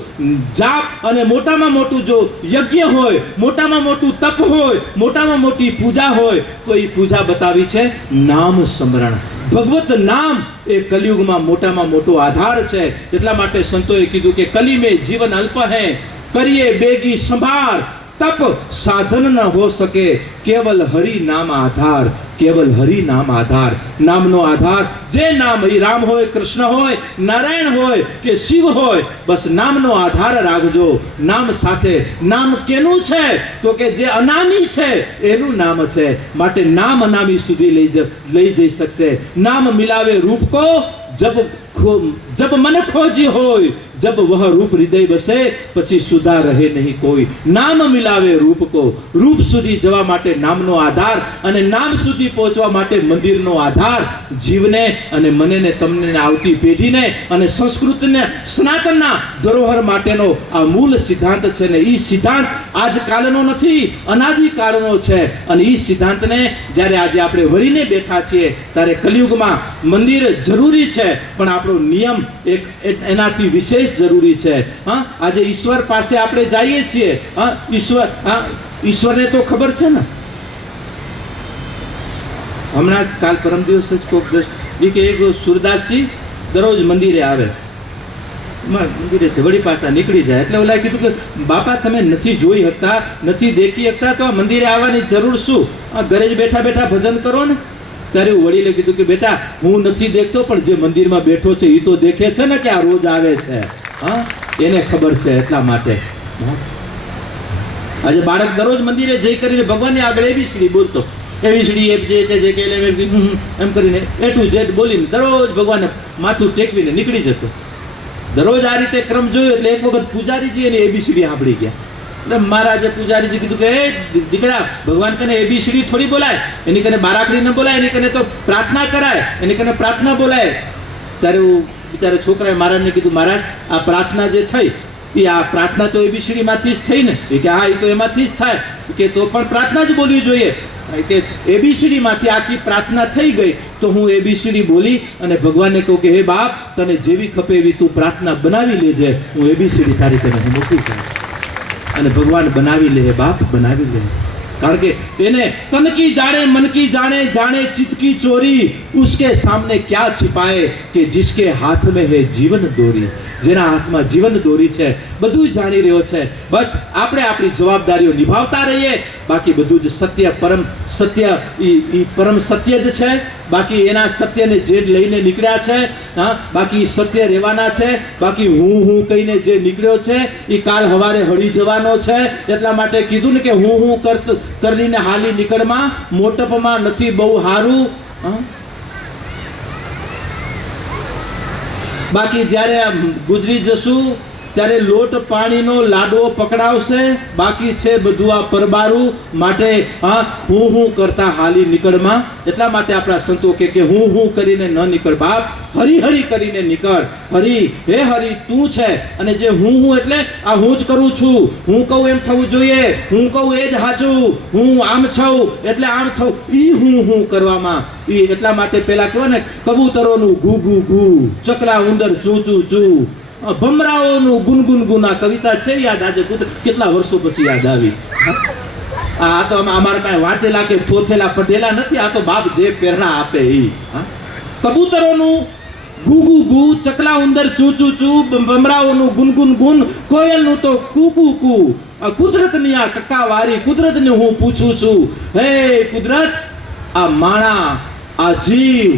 જાપ અને મોટામાં મોટું જો યજ્ઞ હોય, મોટામાં મોટું તપ હોય, મોટામાં મોટી પૂજા હોય તો એ પૂજા બતાવી છે નામ સ્મરણ. ભગવત નામ એ કલિયુગમાં મોટામાં મોટો આધાર છે. એટલા માટે સંતોએ કીધું કે કલી મેં જીવન અલ્પ હૈ, કરીએ બેગી સંભાર, તપ સાધન ન હો સકે, કેવલ હરિ નામ આધાર. કેવલ હરિ નામ આધાર. નામનો આધાર જે નામ, એ રામ હોય, કૃષ્ણ હોય, નારાયણ હોય કે શિવ હોય, બસ નામનો આધાર રાખજો. નામ સાથે, નામ કેનું છે? તો કે જે અનામી છે એનું નામ છે. માટે નામ અનામી સુધી લઈ જઈ શકશે. નામ મિલાવે રૂપ કો जब मन खोजी होय, जब वह रूप हृदय बसे, પછી સુધા રહે નહીં કોઈ. નામ મિલાવે રૂપ કો. રૂપ સુધી જવા માટે નામનો આધાર અને નામ સુધી પહોંચવા માટે મંદિરનો આધાર. જીવને અને મને ને તમને આવતી પેઢીને અને સંસ્કૃતિને સનાતનના ધરોહર માટેનો આ મૂળ સિદ્ધાંત છે ને એ સિદ્ધાંત આજકાલનો નથી, અનાદિકાળનો છે. અને એ સિદ્ધાંતને જ્યારે આજે આપણે વરીને બેઠા છીએ ત્યારે કલિયુગમાં મંદિર જરૂરી છે પણ આપણો નિયમ એક એનાથી વિશેષ જરૂરી છે. આજે ઈશ્વર પાસે આપણે જઈએ છીએ, ઈશ્વરને તો ખબર છે ને. હમણાં જ કાલ પરમ દિવસ જ કોક કે એક સુરદાસજી દરરોજ મંદિરે આવે, મંદિરેથી વળી પાછા નીકળી જાય. એટલે ઓલા કીધું કે બાપા તમે નથી જોઈ શકતા, નથી દેખી શકતા તો આ મંદિરે આવવાની જરૂર શું? ઘરે જ બેઠા બેઠા ભજન કરો ને. ત્યારે વડીલે કીધું કે બેટા હું નથી દેખતો પણ જે મંદિરમાં બેઠો છે એ તો દેખે છે ને કે આ રોજ આવે છે. એને ખબર છે. એટલા માટે આજે બાળક દરરોજ મંદિરે જઈ કરીને ભગવાનની આગળ એબીસીડી બોલતો, એબીસીડી એમ કરીને એ ટુ ઝેડ બોલીને દરરોજ ભગવાનને માથું ટેકવીને નીકળી જતો. દરરોજ આ રીતે ક્રમ જોયો એટલે એક વખત પૂજારીજી એની એબીસીડી સાંભળી ગયા. એટલે મહારાજે પૂજારીજી કીધું કે એ દીકરા, ભગવાન કને એબીસીડી થોડી બોલાય, એની કને બારાકડી ન બોલાય, એની કને તો પ્રાર્થના કરાય, એની કને પ્રાર્થના બોલાય. ત્યારે બિચારા છોકરાએ મહારાજને કીધું મહારાજ આ પ્રાર્થના જે થઈ એ આ પ્રાર્થના તો એબીસીડી માંથી જ થઈ ને. એ કે હા એ તો એમાંથી જ થાય કે તો પણ પ્રાર્થના જ બોલવી જોઈએ કે એબીસીડી માંથી આખી પ્રાર્થના થઈ ગઈ તો હું એબીસીડી બોલી અને ભગવાનને કહું કે હે બાપ તને જેવી ખપે એવી તું પ્રાર્થના બનાવી લેજે, હું એબીસીડી તારી કને હું મૂકી જાઉં. અને ભગવાન બનાવી લે બાપ, બનાવી લે. કારણ કે એને તન કી જાણે મન કી જાણે, જાણે ચિત્ત કી ચોરી, उसके सामने क्या छिपाए कि जिसके हाथ में है जीवन डोरी. જેના હાથમાં જીવન દોરી છે, બધું જાણી રહ્યો છે. બસ આપણે આપણી જવાબદારીઓ નિભાવતા રહીએ. બાકી બધું જ સત્ય, પરમ સત્ય, ઈ પરમ સત્ય જ છે. બાકી એના સત્યને જે લઈને નીકળ્યા છે, હા, બાકી સત્ય રહેવાના છે. બાકી હું કહીને જે નીકળ્યો છે એ કાલ હવારે હળી જવાનો છે. એટલા માટે કીધું ને કે હું કરીને હાલી નીકળમાં, મોટપમાં નથી બહુ સારું. બાકી જ્યારે ગુજરી જશું ત્યારે લોટ પાણીનો લાડવો પકડાવશે. બાકી છે બધું આ પરબારું. માટે હું કરતા હાલી નીકળમાં. એટલા માટે આપણા સંતો કે હું કરીને ન નીકળ બાપ, હરી હરી કરીને નીકળ. હરી, હે હરી તું છે. અને જે હું એટલે આ હું જ કરું છું. હું કહું એમ થવું જોઈએ. હું કહું એ જ સાચું. હું આમ છું એટલે આમ થવું. ઈ હું કરવામાં ઈ એટલા માટે પેલા કહેવાય ને, કબૂતરોનું ઘૂ ઘૂ ઘૂ, ચકલા ઉંદર ચૂ ચૂ ચૂ, ભમરાઓનું ગુનગુન ગુન. આ કવિતા છે યાદ, આજે કેટલા વર્ષો પછી યાદ આવી. આ તો અમારે કાંઈ વાંચેલા કે થોથેલા પઢેલા નથી. આ તો બાપ જે પ્રેરણા આપે એ. કબૂતરોનું ગુ ગુ ગુ, ચકલા ઉંદર ચૂ ચૂ ચૂ, ભમરાઓનું ગુનગુન ગુન, કોયલનું તો કુ કુ કુ. કુદરતની આ કક્કાવારી, કુદરતને હું પૂછું છું, હે કુદરત, આ માણા, આ જીવ,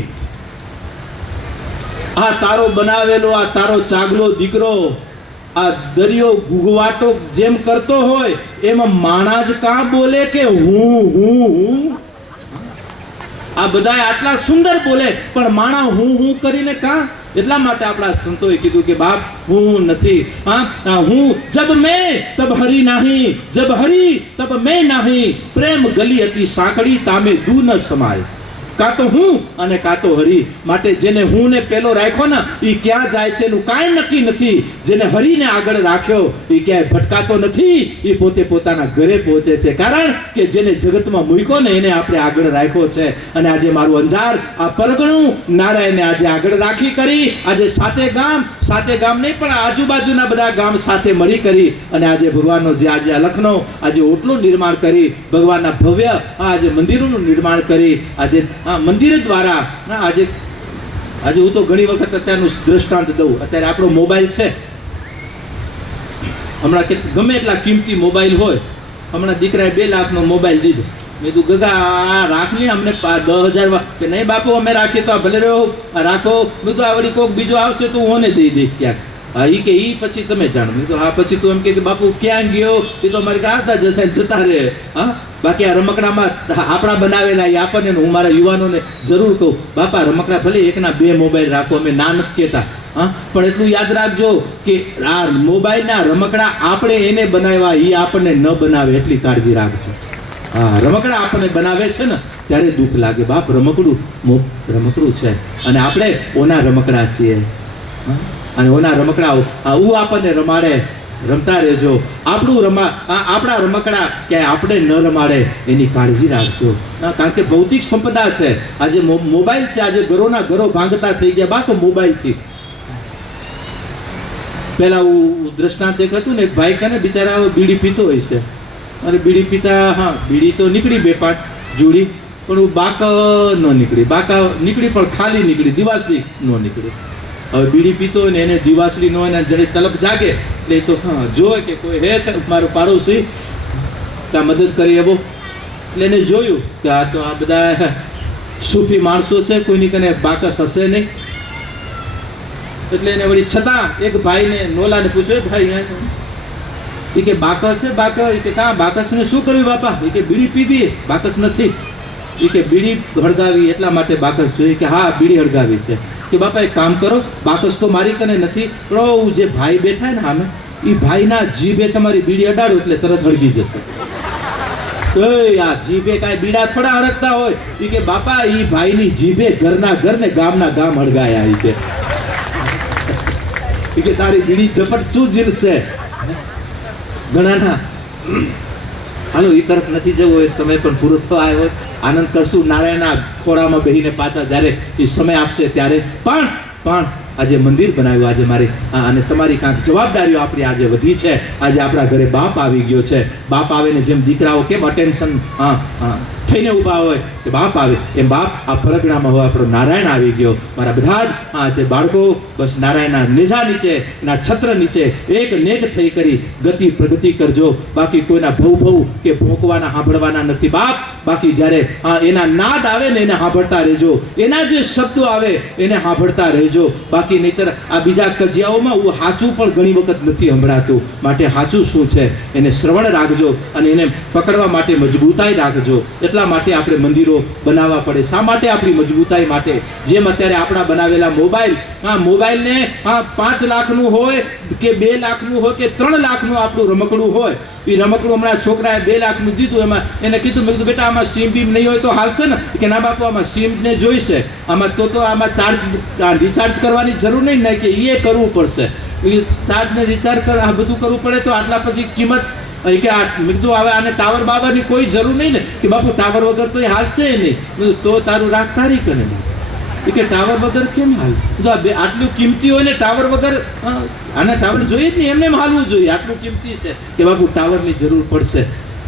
આ તારો બનાવેલો, આ તારો ચાગલો દીકરો, આ દરિયો ગુગવાટો જેમ કરતો હોય એમાં માણા જ કાં બોલે કે હું. આ બધા આટલા સુંદર બોલે પણ માણા હું કરીને કાં? એટલા માટે આપણા સંતોએ કીધું કે બાપ હું નથી. હું જબ મેં તબ હરી નહીં, જબ હરી તબ મેં નહીં, પ્રેમ ગલી હતી સાંકડી તામે દૂ ન સમાય. કાં તો હું અને કાં તો હરી. માટે જેને હું ને પેલો રાખ્યો ને એ ક્યાં જાય છે એનું કાંઈ નક્કી નથી. જેને હરીને આગળ રાખ્યો એ ક્યાંય ભટકાતો નથી. એ પોતે પોતાના ઘરે પહોંચે છે. કારણ કે જેને જગતમાં મૂક્યો ને એને આપણે આગળ રાખ્યો છે. અને આજે મારું અંજાર, આ પરગણું નારાયણે આજે આગળ રાખી કરી. આજે સાતે ગામ નહીં પણ આજુબાજુના બધા ગામ સાથે મળી કરી અને આજે ભગવાનનો જે આજે લખનો આજે ઓટલું નિર્માણ કરી, ભગવાનના ભવ્ય આજે મંદિરોનું નિર્માણ કરી. આજે મંદિર દ્વારા આજે હું તો ઘણી વખત અત્યારનું દ્રષ્ટાંત દઉં. અત્યારે આપણો મોબાઈલ છે, હમણાં ગમે એટલા કિંમતી મોબાઈલ હોય, હમણાં દીકરાએ 2 લાખનો મોબાઈલ દીધો. મેં કીધું ગગા આ રાખ નહીં, અમને 10,000 કે નહીં બાપુ અમે રાખીએ તો આ ભલે રહ્યો રાખો. મેં કીધું આ વળી કોઈક બીજો આવશે તો હું ઓને દઈ દઈશ ક્યાંક. હા એ કે ઈ પછી તમે જાણો. મેં કીધું હા પછી તું એમ કે બાપુ ક્યાં ગયો? એ તો અમારે આવતા જતા રહે. હા બાકી આ રમકડામાં આપણા બનાવેલા એ આપણને, હું મારા યુવાનોને જરૂર કહું, બાપા રમકડા ભલે 1 ના 2 મોબાઈલ રાખો, અમે ના નથી કહેતા. હા પણ એટલું યાદ રાખજો કે આ મોબાઈલના રમકડા આપણે એને બનાવ્યા, એ આપણને ન બનાવે એટલી કાળજી રાખજો. હા રમકડા આપણને બનાવે છે ને ત્યારે દુઃખ લાગે. બાપ રમકડું છે અને આપણે ઓના રમકડા છીએ. અને ઓના રમકડાઓ આપણને રમાડે. રમતા રહેજો. આપણા રમકડા ક્યાંય આપણે ન રમાડે એની કાળજી રાખજો. કારણ કે ભૌતિક સંપદા છે. આજે મોબાઈલ છે, આજે ઘરોના ઘરો ભાંગતા થઈ ગયા બાપ મોબાઈલથી. પેલા હું દ્રષ્ટાંત એક હતું ને, એક ભાઈ કે ને બિચારા બીડી પીતો હોય છે અને બીડી પીતા, હા બીડી તો નીકળી 2-5 જોડી, પણ બાક ન નીકળી. બાકા નીકળી પણ ખાલી નીકળી, દિવાસળી ન નીકળી. હવે બીડી પીતો હોય ને એને દિવાસળી ન હોય ને જયારે તલબ જાગે એટલે તો જોવે કે કોઈ હે મારો પાડોશી ત્યાં મદદ કરી એવો. એટલે એને જોયું કે આ તો આ બધા સૂફી માણસો છે, કોઈની કને બાકસ હશે નહીં. એટલે એને વળી છતાં એક ભાઈને નોલાને પૂછ્યું, ભાઈ એ કે બાકસ છે? બાકસ? એ કે કાં બાકસને શું કર્યું બાપા? એ કે બીડી પીવી, બાકસ નથી. એ કે બીડી હળગાવી એટલા માટે બાકસ જોઈએ. કે હા બીડી હળગાવી છે. કે બાપા એક કામ કરો, બાકસ તો મારી કને નથી, પણ જે ભાઈ બેઠા ને સામે એ ભાઈના જીભે તમારી બીડી અડાડો એટલે તરત હળગી જશે. આ જીભે કાંઈ બીડા થોડા હળગતા હોય? એ કે બાપા એ ભાઈની જીભે ઘરના ઘર ને ગામના ગામ હળગાયા. એ કે તારી બીડી ઝપટ શું જીલશે? ઘણાના હાલો એ તરફ નથી જવું, એ સમય પણ પૂરો થવા આવ્યો હોય. આનંદ કરશું નારાયણના ખોળામાં બેહીને પાછા જ્યારે એ સમય આપશે ત્યારે. પણ આજે મંદિર બનાવ્યું આજે મારી અને તમારી કાંઈક જવાબદારીઓ આપણી આજે વધી છે. આજે આપણા ઘરે બાપ આવી ગયો છે. બાપ આવે ને જેમ દીકરાઓ કેમ અટેન્શન થઈને ઊભા હોય કે બાપ આવે એમ બાપ આ પરગણામાં હવે આપણો નારાયણ આવી ગયો. મારા બધા જ તે બાળકો બસ નારાયણના નેજા નીચે, એના છત્ર નીચે એક નેક થઈ કરી ગતિ પ્રગતિ કરજો. બાકી કોઈના ભવ કે ભોંકવાના સાંભળવાના નથી બાપ. બાકી જ્યારે એના નાદ આવે ને એને સાંભળતા રહેજો, એના જે શબ્દો આવે એને સાંભળતા રહેજો. બાકી નહીતર આ બીજા કજિયાઓમાં સાચું પણ ઘણી વખત નથી સંભળાતું. માટે સાચું શું છે એને શ્રવણ રાખજો અને એને પકડવા માટે મજબૂતાઈ રાખજો. એટલા માટે આપણે મંદિરો બનાવવા પડે. શા માટે? આપણી મજબૂતાઈ માટે. જેમ અત્યારે આપણા બનાવેલા મોબાઈલને 5 લાખનું હોય કે 2 લાખનું હોય કે 3 લાખનું આપણું રમકડું હોય, એ રમકડું હમણાં છોકરાએ 2 લાખનું દીધું. એમાં એને કીધું, મેં કીધું બેટા આમાં સિમ બીમ નહીં હોય તો હાલશે ને? કે ના બાપુ આમાં સિમ ને જોઈશે, આમાં તો આમાં રિચાર્જ કરવાની જરૂર નહીં ને, કે એ કરવું પડશે. ચાર્જ ને રિચાર્જ આ બધું કરવું પડે તો આટલા પછી કિંમત કે મેં કીધું હવે આને ટાવર બાબરની કોઈ જરૂર નહીં ને? કે બાપુ ટાવર વગર તો એ હાલશે નહીં. તો તારું રાખ તારી કરે ને કે ટાવર વગર કેમ હાલ? આટલું કિંમતી હોય ને ટાવર વગર આને ટાવર જોઈએ જ નહીં, એમને હાલવું જોઈએ. આટલું કિંમતી છે કે બાપુ ટાવરની જરૂર પડશે.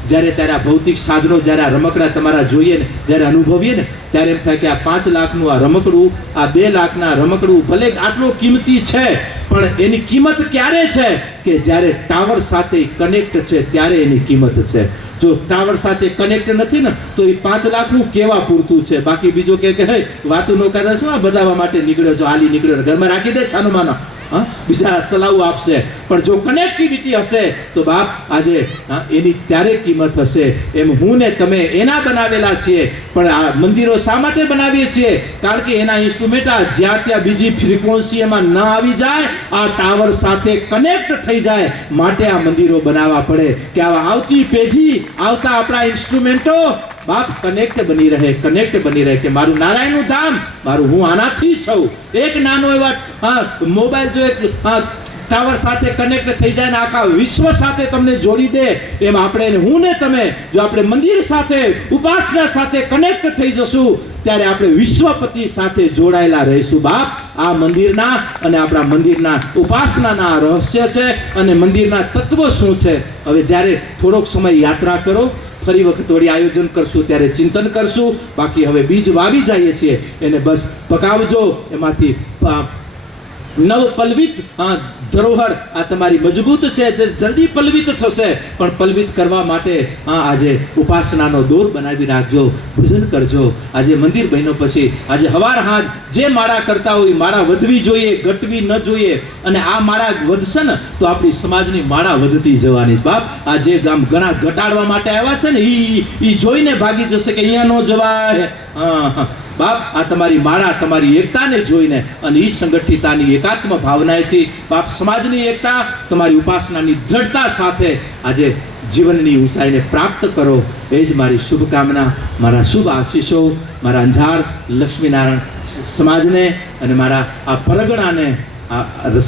જ્યારે ત્યારે આ ભૌતિક સાધનો, જ્યારે આ રમકડા તમારા જોઈએ ને, જ્યારે અનુભવીએ ને, ત્યારે એમ થાય કે આ 5 લાખનું આ રમકડું, આ 2 લાખના રમકડું ભલે આટલું કિંમતી છે, પણ એની કિંમત ક્યારે છે? કે જ્યારે ટાવર સાથે કનેક્ટ છે ત્યારે એની કિંમત છે. જો ટાવર સાથે કનેક્ટ નથી ને તો એ 5 લાખનું કેવા પૂરતું છે. બાકી બીજો કે હે વાતું ન કરે, શું આ બતાવવા માટે નીકળ્યો છો, હાલી નીકળ્યો, ઘરમાં રાખી દે છાનું માનો, બીજા સલાહ આપશે. પણ જો કનેક્ટિવિટી હશે તો બાપ આજે એની ત્યારે કિંમત હશે. એમ હું ને તમે એના બનાવેલા છીએ. પણ આ મંદિરો શા માટે બનાવીએ છીએ? કારણ કે એના ઇન્સ્ટ્રુમેન્ટ જ્યાં ત્યાં બીજી ફ્રીક્વન્સી એમાં ન આવી જાય, આ ટાવર સાથે કનેક્ટ થઈ જાય, માટે આ મંદિરો બનાવવા પડે. કે આવા આવતી પેઢી, આવતા આપણા ઇન્સ્ટ્રુમેન્ટો બાપ કનેક્ટ બની રહે કે મારું નારાયણનું ધામ, મારું હું આનાથી છું. એક નાનો એવા મોબાઈલ જો એક ટાવર સાથે કનેક્ટ થઈ જાય ને આખા વિશ્વ સાથે તમને જોડી દે, એમ આપણે હું ને તમે જો આપણે મંદિર સાથે, ઉપાસના સાથે કનેક્ટ થઈ જશું, ત્યારે આપણે વિશ્વપતિ સાથે જોડાયેલા રહીશું બાપ. આ મંદિરના અને આપણા મંદિરના ઉપાસનાના રહસ્ય છે અને મંદિરના તત્વો શું છે. હવે જ્યારે થોડોક સમય યાત્રા કરો, ફરી વખત વળી આયોજન કરશું ત્યારે ચિંતન કરશું. બાકી હવે બીજ વાવી જઈએ છીએ, એને બસ પકાવજો. એમાંથી નવ પલ્વિત ધરોહર આ તમારી મજબૂત છે, જલ્દી પલ્વિત થશે. પણ પલ્વિત કરવા માટે આજે ઉપાસનાનો દોર બનાવી રાખજો, ભજન કરજો. આજે મંદિર બન્યો પછી આજે હવાર હાજ જે માળા કરતા હોય માળા વધવી જોઈએ, ઘટવી ન જોઈએ. અને આ માળા વધશે ને તો આપણી સમાજની માળા વધતી જવાની. બાપ આ જે ગામ ઘણા ઘટાડવા માટે આવ્યા છે ને, એ જોઈને ભાગી જશે કે અહીંયા ન જવાય. બાપ આ તમારી માળા, તમારી એકતાને જોઈને અને ઈ સંગઠિતાની એકાત્મ ભાવનાએથી બાપ સમાજની એકતા, તમારી ઉપાસનાની દ્રઢતા સાથે આજે જીવનની ઊંચાઈને પ્રાપ્ત કરો. એ જ મારી શુભકામના, મારા શુભ આશીષો મારા અંજાર લક્ષ્મીનારાયણ સમાજને અને મારા આ પરગણાને આ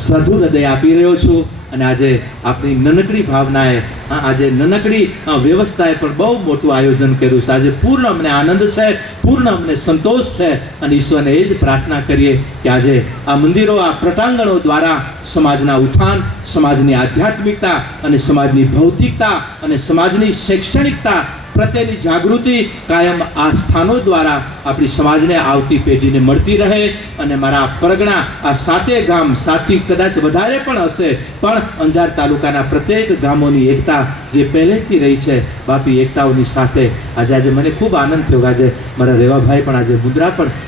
સાધુ હૃદય આપી રહ્યો છું. અને આજે આપણી નાનકડી ભાવનાએ, આજે નાનકડી વ્યવસ્થાએ પણ બહુ મોટું આયોજન કર્યું છે. આજે પૂર્ણ અમને આનંદ છે, પૂર્ણ અમને સંતોષ છે. અને ઈશ્વરને એ જ પ્રાર્થના કરીએ કે આજે આ મંદિરો, આ પ્રટાંગણો દ્વારા સમાજના ઉત્થાન, સમાજની આધ્યાત્મિકતા અને સમાજની ભૌતિકતા અને સમાજની શૈક્ષણિકતા પ્રત્યેની જાગૃતિ કાયમ આ સ્થાનો દ્વારા આપણી સમાજને, આવતી પેઢીને મળતી રહે. અને મારા પરગણા આ 7 ગામ, 7થી કદાચ વધારે પણ હશે, પણ અંજાર તાલુકાના પ્રત્યેક ગામોની એકતા જે પહેલેથી રહી છે બાપી, એકતાઓની સાથે આજે મને ખૂબ આનંદ થયો. આજે મારા રેવાભાઈ પણ આજે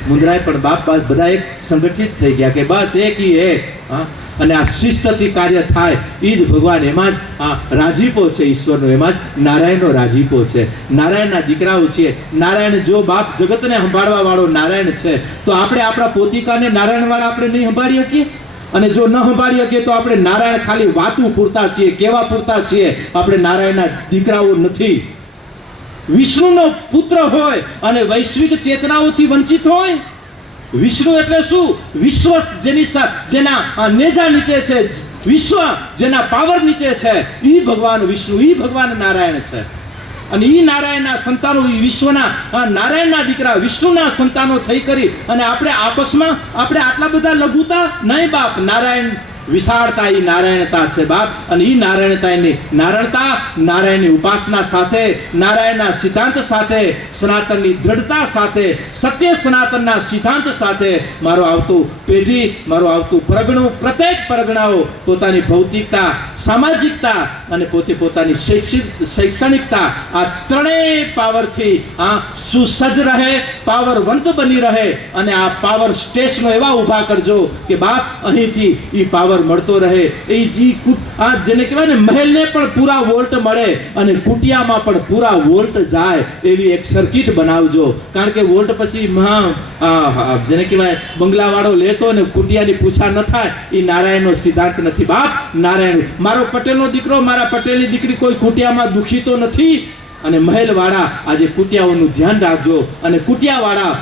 મુંદ્રાએ પણ બાપ બધા એક સંગઠિત થઈ ગયા કે બસ એક ઈ એક. અને આ શિસ્તથી કાર્ય થાય એ જ ભગવાન, એમાં જ રાજીપો છે ઈશ્વરનો, એમાં જ નારાયણનો રાજીપો છે. નારાયણના દીકરાઓ છીએ. નારાયણ જો બાપ જગતને સંભાળવા વાળો નારાયણ છે, તો આપણે આપણા પોતિકાને નારાયણ વાળા આપણે નહીં સંભાળી શકીએ? અને જો ન સંભાળી શકીએ તો આપણે નારાયણ ખાલી વાતું પૂરતા છીએ, કેવા પૂરતા છીએ? આપણે નારાયણના દીકરાઓ નથી. વિષ્ણુનો પુત્ર હોય અને વૈશ્વિક ચેતનાઓથી વંચિત હોય. વિષ્ણુ એટલે શું? વિશ્વ જેના નેજા નીચે છે, વિશ્વ જેના પાવર નીચે છે, ઈ ભગવાન વિષ્ણુ, ઈ ભગવાન નારાયણ છે. અને ઈ નારાયણના સંતાનો, વિશ્વના નારાયણના દીકરા વિષ્ણુના સંતાનો થઈ કરી અને આપણે આપસમાં આપણે આટલા બધા લઘુતા નહીં બાપ. નારાયણ વિશાળતા એ નારાયણતા છે બાપ. અને એ નારાયણતા નારાયણની ઉપાસના સાથે, નારાયણના સિદ્ધાંત સાથે, સનાતનની દ્રઢતા સાથે, સત્ય સનાતનના સિદ્ધાંત સાથે મારો આવતું પેઢી, મારું આવતું પરગણું, પ્રત્યેક પરગણાઓ પોતાની ભૌતિકતા, સામાજિકતા અને પોતાની શૈક્ષણિકતા આ ત્રણેય પાવરથી સુસજ્જ રહે, પાવરવંત બની રહે. અને આ પાવર સ્ટેશનો એવા ઊભા કરજો કે બાપ અહીંથી એ પાવર મળતો રહે. એ જેને કહેવાય ને, મહેલને પણ પૂરા વોલ્ટ મળે અને કુટિયામાં પણ પૂરા વોલ્ટ જાય એવી એક સર્કિટ બનાવજો. કારણ કે વોલ્ટ પછી જેને કહેવાય બંગલાવાળો લેતો ને કુટિયાની પૂછા ન થાય, એ નારાયણનો સિદ્ધાંત નથી બાપ. નારાયણ, મારો પટેલનો દીકરો, મારા પટેલની દીકરી કોઈ કુટિયામાં દુખી તો નથી. અને મહેલવાળા આજે કુટિયાઓનું ધ્યાન રાખજો, અને કુટિયાવાળા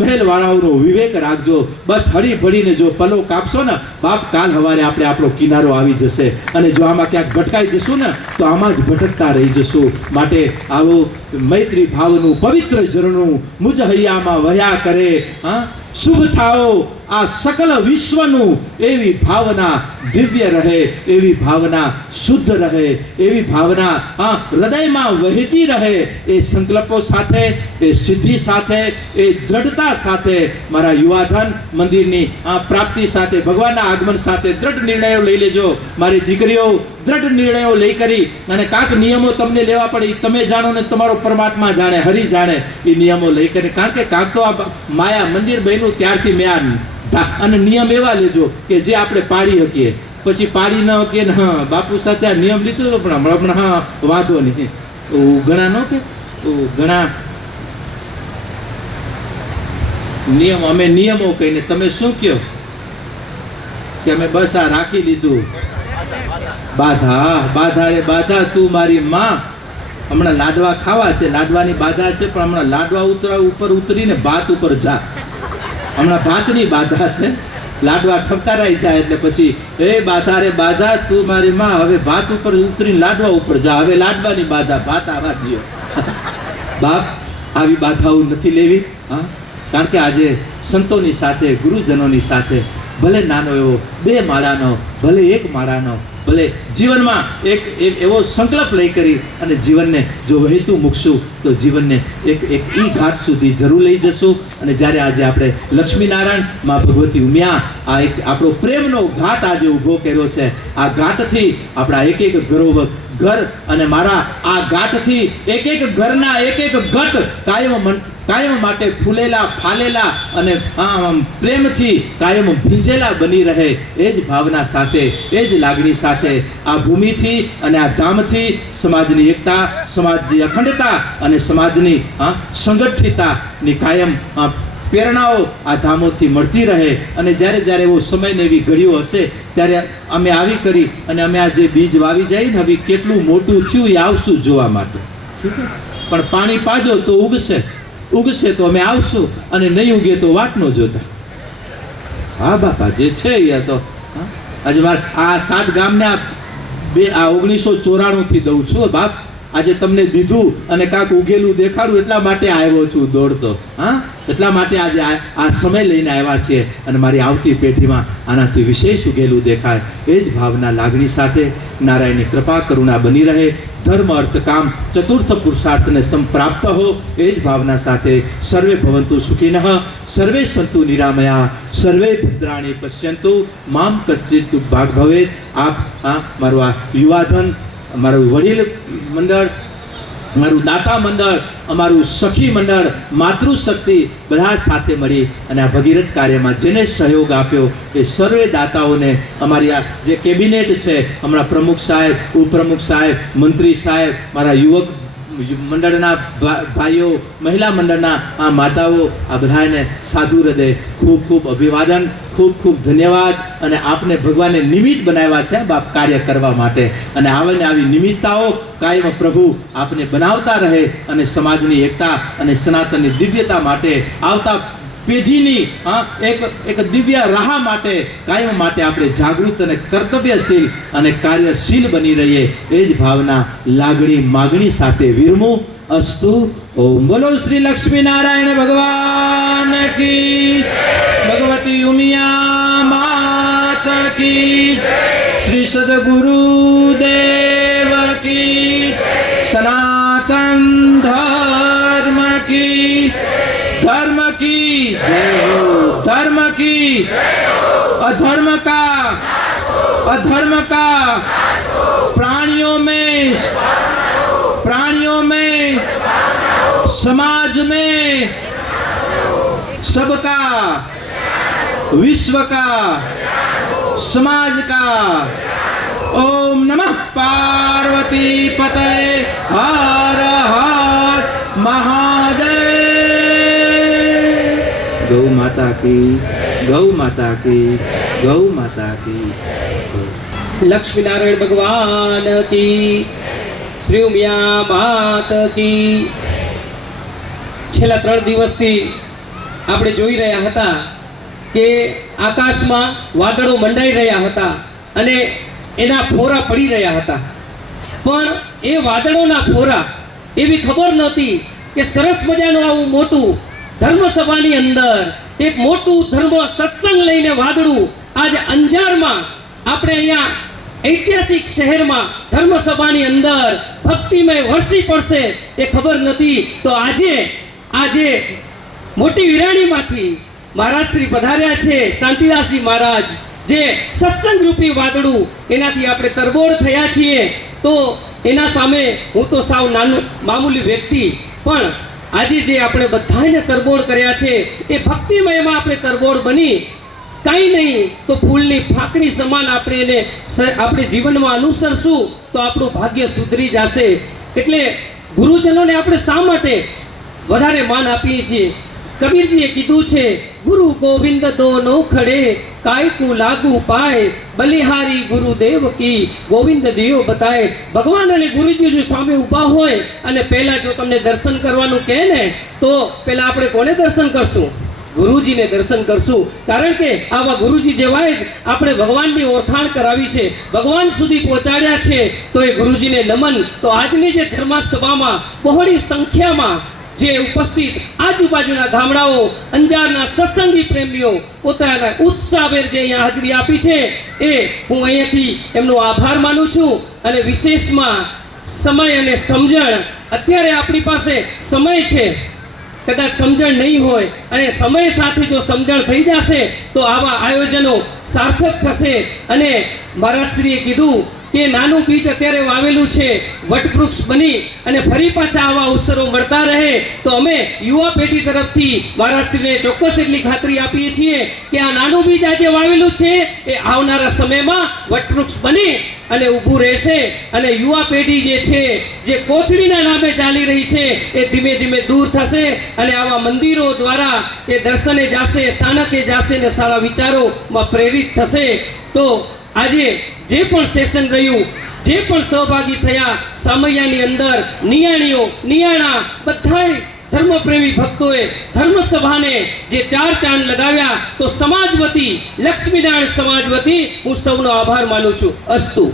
મહેલવાળાઓનો વિવેક રાખજો. બસ હળી ભળીને જો પલો કાપશો ને બાપ, કાલ સવારે આપણે આપણો કિનારો આવી જશે. અને જો આમાં ક્યાંક ભટકાઈ જશું ને તો આમાં જ ભટકતા રહી જશું. માટે આવું મૈત્રી ભાવનું પવિત્ર ઝરણું મુજ હૈયામાં વહ્યા કરે. શુભ થાઓ આ સકલ વિશ્વનું, એવી ભાવના દિવ્ય રહે, એવી ભાવના શુદ્ધ રહે, એવી ભાવના હૃદયમાં વહેતી રહે. એ સંકલ્પો સાથે, એ સિદ્ધિ સાથે, એ દ્રઢતા સાથે મારા યુવાધન મંદિરની પ્રાપ્તિ સાથે, ભગવાનના આગમન સાથે દ્રઢ નિર્ણયો લઈ લેજો. મારી દીકરીઓ દ્રઢ નિર્ણયો લઈ કરી અને કાંક નિયમો તમને લેવા પડે, તમે જાણો ને તમારો પરમાત્મા જાણે, હરિ જાણે. એ નિયમો લઈ કરી, કારણ કે કાંક તો આ માયા મંદિર બન્યું ત્યારથી મેં અને નિયમ એવા લેજો કે જે આપણે પાડી શકીએ. પછી પાડી ન શકીએ ને બાપુ સાથે આ નિયમ લીધો હતો પણ હમણાં વાંધો નહીં. ઘણા ન કે ઘણા નિયમ, અમે નિયમો કહીને તમે શું કહો કે અમે બસ આ રાખી લીધું. બાધા રે બાધા તું મારી માં. હમણાં લાડવા ખાવા છે, લાડવાની બાધા છે, પણ હમણાં લાડવા ઉપર ઉતરીને ભાત ઉપર જા. હમણાં ભાતની બાધા છે, લાડવા ઠપકારાઈ જાય એટલે પછી એ બાધા રે બાધા તું મારી માં. હવે ભાત ઉપર ઉતરીને લાડવા ઉપર જા. હવે લાડવાની બાધા, ભાત આવા દો બાપ. આવી બાધાઓ નથી લેવી. કારણ કે આજે સંતોની સાથે, ગુરુજનોની સાથે, ભલે નાનો એવો 2 માળાનો, ભલે 1 માળાનો, ભલે જીવનમાં એક એવો સંકલ્પ લઈ કરી અને જીવનને જો વહેતું મૂકશું તો જીવનને એક ઈ ઘાટ સુધી જરૂર લઈ જશું. અને જ્યારે આજે આપણે લક્ષ્મીનારાયણ માં ભગવતી ઉમિયા આ એક આપણો પ્રેમનો ઘાટ આજે ઊભો કર્યો છે, આ ઘાટથી આપણા એક ઘર અને મારા આ ઘાટથી એક ઘરના એક ઘટ કાયમ માટે ફૂલેલા, ફાલેલા અને પ્રેમથી કાયમ ભીંજેલા બની રહે. એ જ ભાવના સાથે, એ જ લાગણી સાથે આ ભૂમિથી અને આ ધામથી સમાજની એકતા, સમાજની અખંડતા અને સમાજની સંગઠિતતાની કાયમ પ્રેરણાઓ આ ધામોથી મળતી રહે. અને જ્યારે એવો સમય ને એવી ઘડીઓ હશે ત્યારે અમે આવી કરી અને અમે આ જે બીજ વાવી જાય ને, હવે કેટલું મોટું થયું એ આવશું જોવા માટે. પણ પાણી પાજો તો ઉગશે તો અમે આવશું, અને નહીં ઉગે તો વાટ ન જોતા. હા બાપા, જે છે એ તો આજે મારે આ 7 ગામને આ 1994 થી દઉં છું બાપ. આજે તમને દીધું અને કાંક ઉગેલું દેખાડું એટલા માટે આવ્યો છું દોડતો. એટલા માટે આજે આ સમય લઈને આવ્યા છીએ. અને મારી આવતી પેઢીમાં આનાથી વિશેષ ઉગેલું દેખાય. એ જ ભાવના, લાગણી સાથે નારાયણની કૃપા કરુણા બની રહે. ધર્મ અર્થ કામ ચતુર્થ પુરુષાર્થને સંપ્રાપ્ત હો. એ જ ભાવના સાથે સર્વે ભવંતુ સુખિનઃ, સર્વે સંતુ નિરામયા, સર્વે ભદ્રાણી પશ્યંતુ, મામ કશ્ચિત દુર્ભાગ ભવેત. આપ મારું આ યુવાધન, અમારું વડીલ મંડળ, અમારું દાતા મંડળ, અમારું સખી મંડળ, માતૃશક્તિ બધા સાથે મળી અને આ ભગીરથ કાર્યમાં જેને સહયોગ આપ્યો એ સર્વે દાતાઓને, અમારી આ જે કેબિનેટ છે, હમણાં પ્રમુખ સાહેબ, ઉપપ્રમુખ સાહેબ, મંત્રી સાહેબ, મારા યુવક મંડળના ભાઈઓ, મહિલા મંડળના આ માતાઓ, આ બધાને સાધુ હૃદય ખૂબ ખૂબ અભિવાદન, ખૂબ ખૂબ ધન્યવાદ. અને આપને ભગવાને નિમિત્ત બનાવ્યા છે બાપ કાર્ય કરવા માટે. અને આવી નિમિત્તાઓ કાયમ પ્રભુ આપને બનાવતા રહે અને સમાજની એકતા અને સનાતનની દિવ્યતા માટે, આવતા પેઢીની એક દિવ્ય રાહ માટે કાયમ માટે આપણે જાગૃત અને કર્તવ્યશીલ અને કાર્યશીલ બની રહીએ. એ જ ભાવના, લાગણી, માગણી સાથે વિરમું અસ્તુ. ઓમ બોલો શ્રી લક્ષ્મીનારાયણ ભગવાન કી, ભગવતી ઉમિયા માત કી. सद्गुरुदेव की सनातन धर्म की जय हो। धर्म की अधर्म का प्राणियों में समाज में सबका विश्व का समाज का। ओम नमः पार्वती पतये हर हर महादेव। गौ माता की गौ माता की गौ माता की। लक्ष्मी नारायण भगवान की, श्री उमिया मात की। છેલ્લા 3 દિવસથી આપણે જોઈ રહ્યા હતા કે આકાશમાં વાદળો મંડાઈ રહ્યા હતા અને એના ફોરા પડી રહ્યા હતા, પણ એ વાદળોના ફોરા એવી ખબર નહોતી કે સરસ મજાનું આવું મોટું ધર્મસભાની અંદર એક મોટું ધર્મ સત્સંગ લઈને વાદળું આજ અંજારમાં આપણે અહીંયા ઐતિહાસિક શહેરમાં ધર્મસભાની અંદર ભક્તિમય વરસી પડશે એ ખબર નથી. તો આજે મોટી વિરાણીમાંથી મહારાજ શ્રી પધાર્યા છે, શાંતિદાસજી મહારાજ, જે સત્સંગ રૂપી વાદળું એનાથી આપણે તરબોળ થયા છીએ. તો એના સામે હું તો સાવ નાનું મામૂલી વ્યક્તિ, પણ આજે જે આપણે બધાને તરબોળ કર્યા છે એ ભક્તિમયમાં આપણે તરબોળ બની કાંઈ નહીં તો ફૂલની ફાકડી સમાન આપણે એને આપણે જીવનમાં અનુસરશું તો આપણું ભાગ્ય સુધરી જશે. એટલે ગુરુજનોને આપણે શા માટે વધારે માન આપીએ છીએ? કબીરજીએ કીધું છે, ગુરુ ગોવિંદ દોનો ખડે કાયકુ લાગુ પાય, બલિહારી ગુરુદેવ કી ગોવિંદ દિયો બતાય. ભગવાન અને ગુરુજી જો સામે ઊભા હોય અને પહેલા જો તમને દર્શન કરવાનું કહે ને તો પહેલા આપણે કોને દર્શન કરશું? ગુરુજીને દર્શન કરશું. કારણ કે આવા ગુરુજી જેવાય જ આપણે ભગવાનની ઓળખાણ કરાવી છે, ભગવાન સુધી પહોંચાડ્યા છે. તો એ ગુરુજીને નમન. તો આજની જે ધર્મસભામાં બહોળી સંખ્યામાં જે ઉપસ્થિત આજુબાજુના ગામડાઓ, અંજારના સત્સંગી પ્રેમીઓ પોતાના ઉત્સાહભેર જે અહીંયા હાજરી આપી છે એ હું અહીંયાથી એમનો આભાર માનું છું. અને વિશેષમાં સમય અને સમજણ. અત્યારે આપણી પાસે સમય છે, કદાચ સમજણ નહીં હોય, અને સમય સાથે જો સમજણ થઈ જશે તો આવા આયોજનો સાર્થક થશે. અને મહારાજશ્રીએ કીધું કે નાનું બીજ અત્યારે વાવેલું છે, વટવૃક્ષ બની અને ફરી પાછા આવા અવસરો મળતા રહે. તો અમે યુવા પેઢી તરફથી મહારાજશ્રીને ચોક્કસ એટલી ખાતરી આપીએ છીએ કે આ નાનું બીજ આજે વાવેલું છે એ આવનારા સમયમાં વટવૃક્ષ બની અને ઊભું રહેશે. અને યુવા પેઢી જે છે, જે કોથળીના નામે ચાલી રહી છે, એ ધીમે ધીમે દૂર થશે અને આવા મંદિરો દ્વારા એ દર્શને જશે, સ્થાનકે જશે ને સારા વિચારોમાં પ્રેરિત થશે. તો આજે જે પણ સેશન રહ્યું, જે પણ સહભાગી થયા સામૈયાની અંદર, નિયાણા બધાય ધર્મપ્રેમી ભક્તોએ ધર્મસભાને જે 4 ચાંદ લગાવ્યા, તો સમાજ વતી, લક્ષ્મીનારાયણ સમાજ વતી હું સૌનો આભાર માનું છું. અસ્તુ.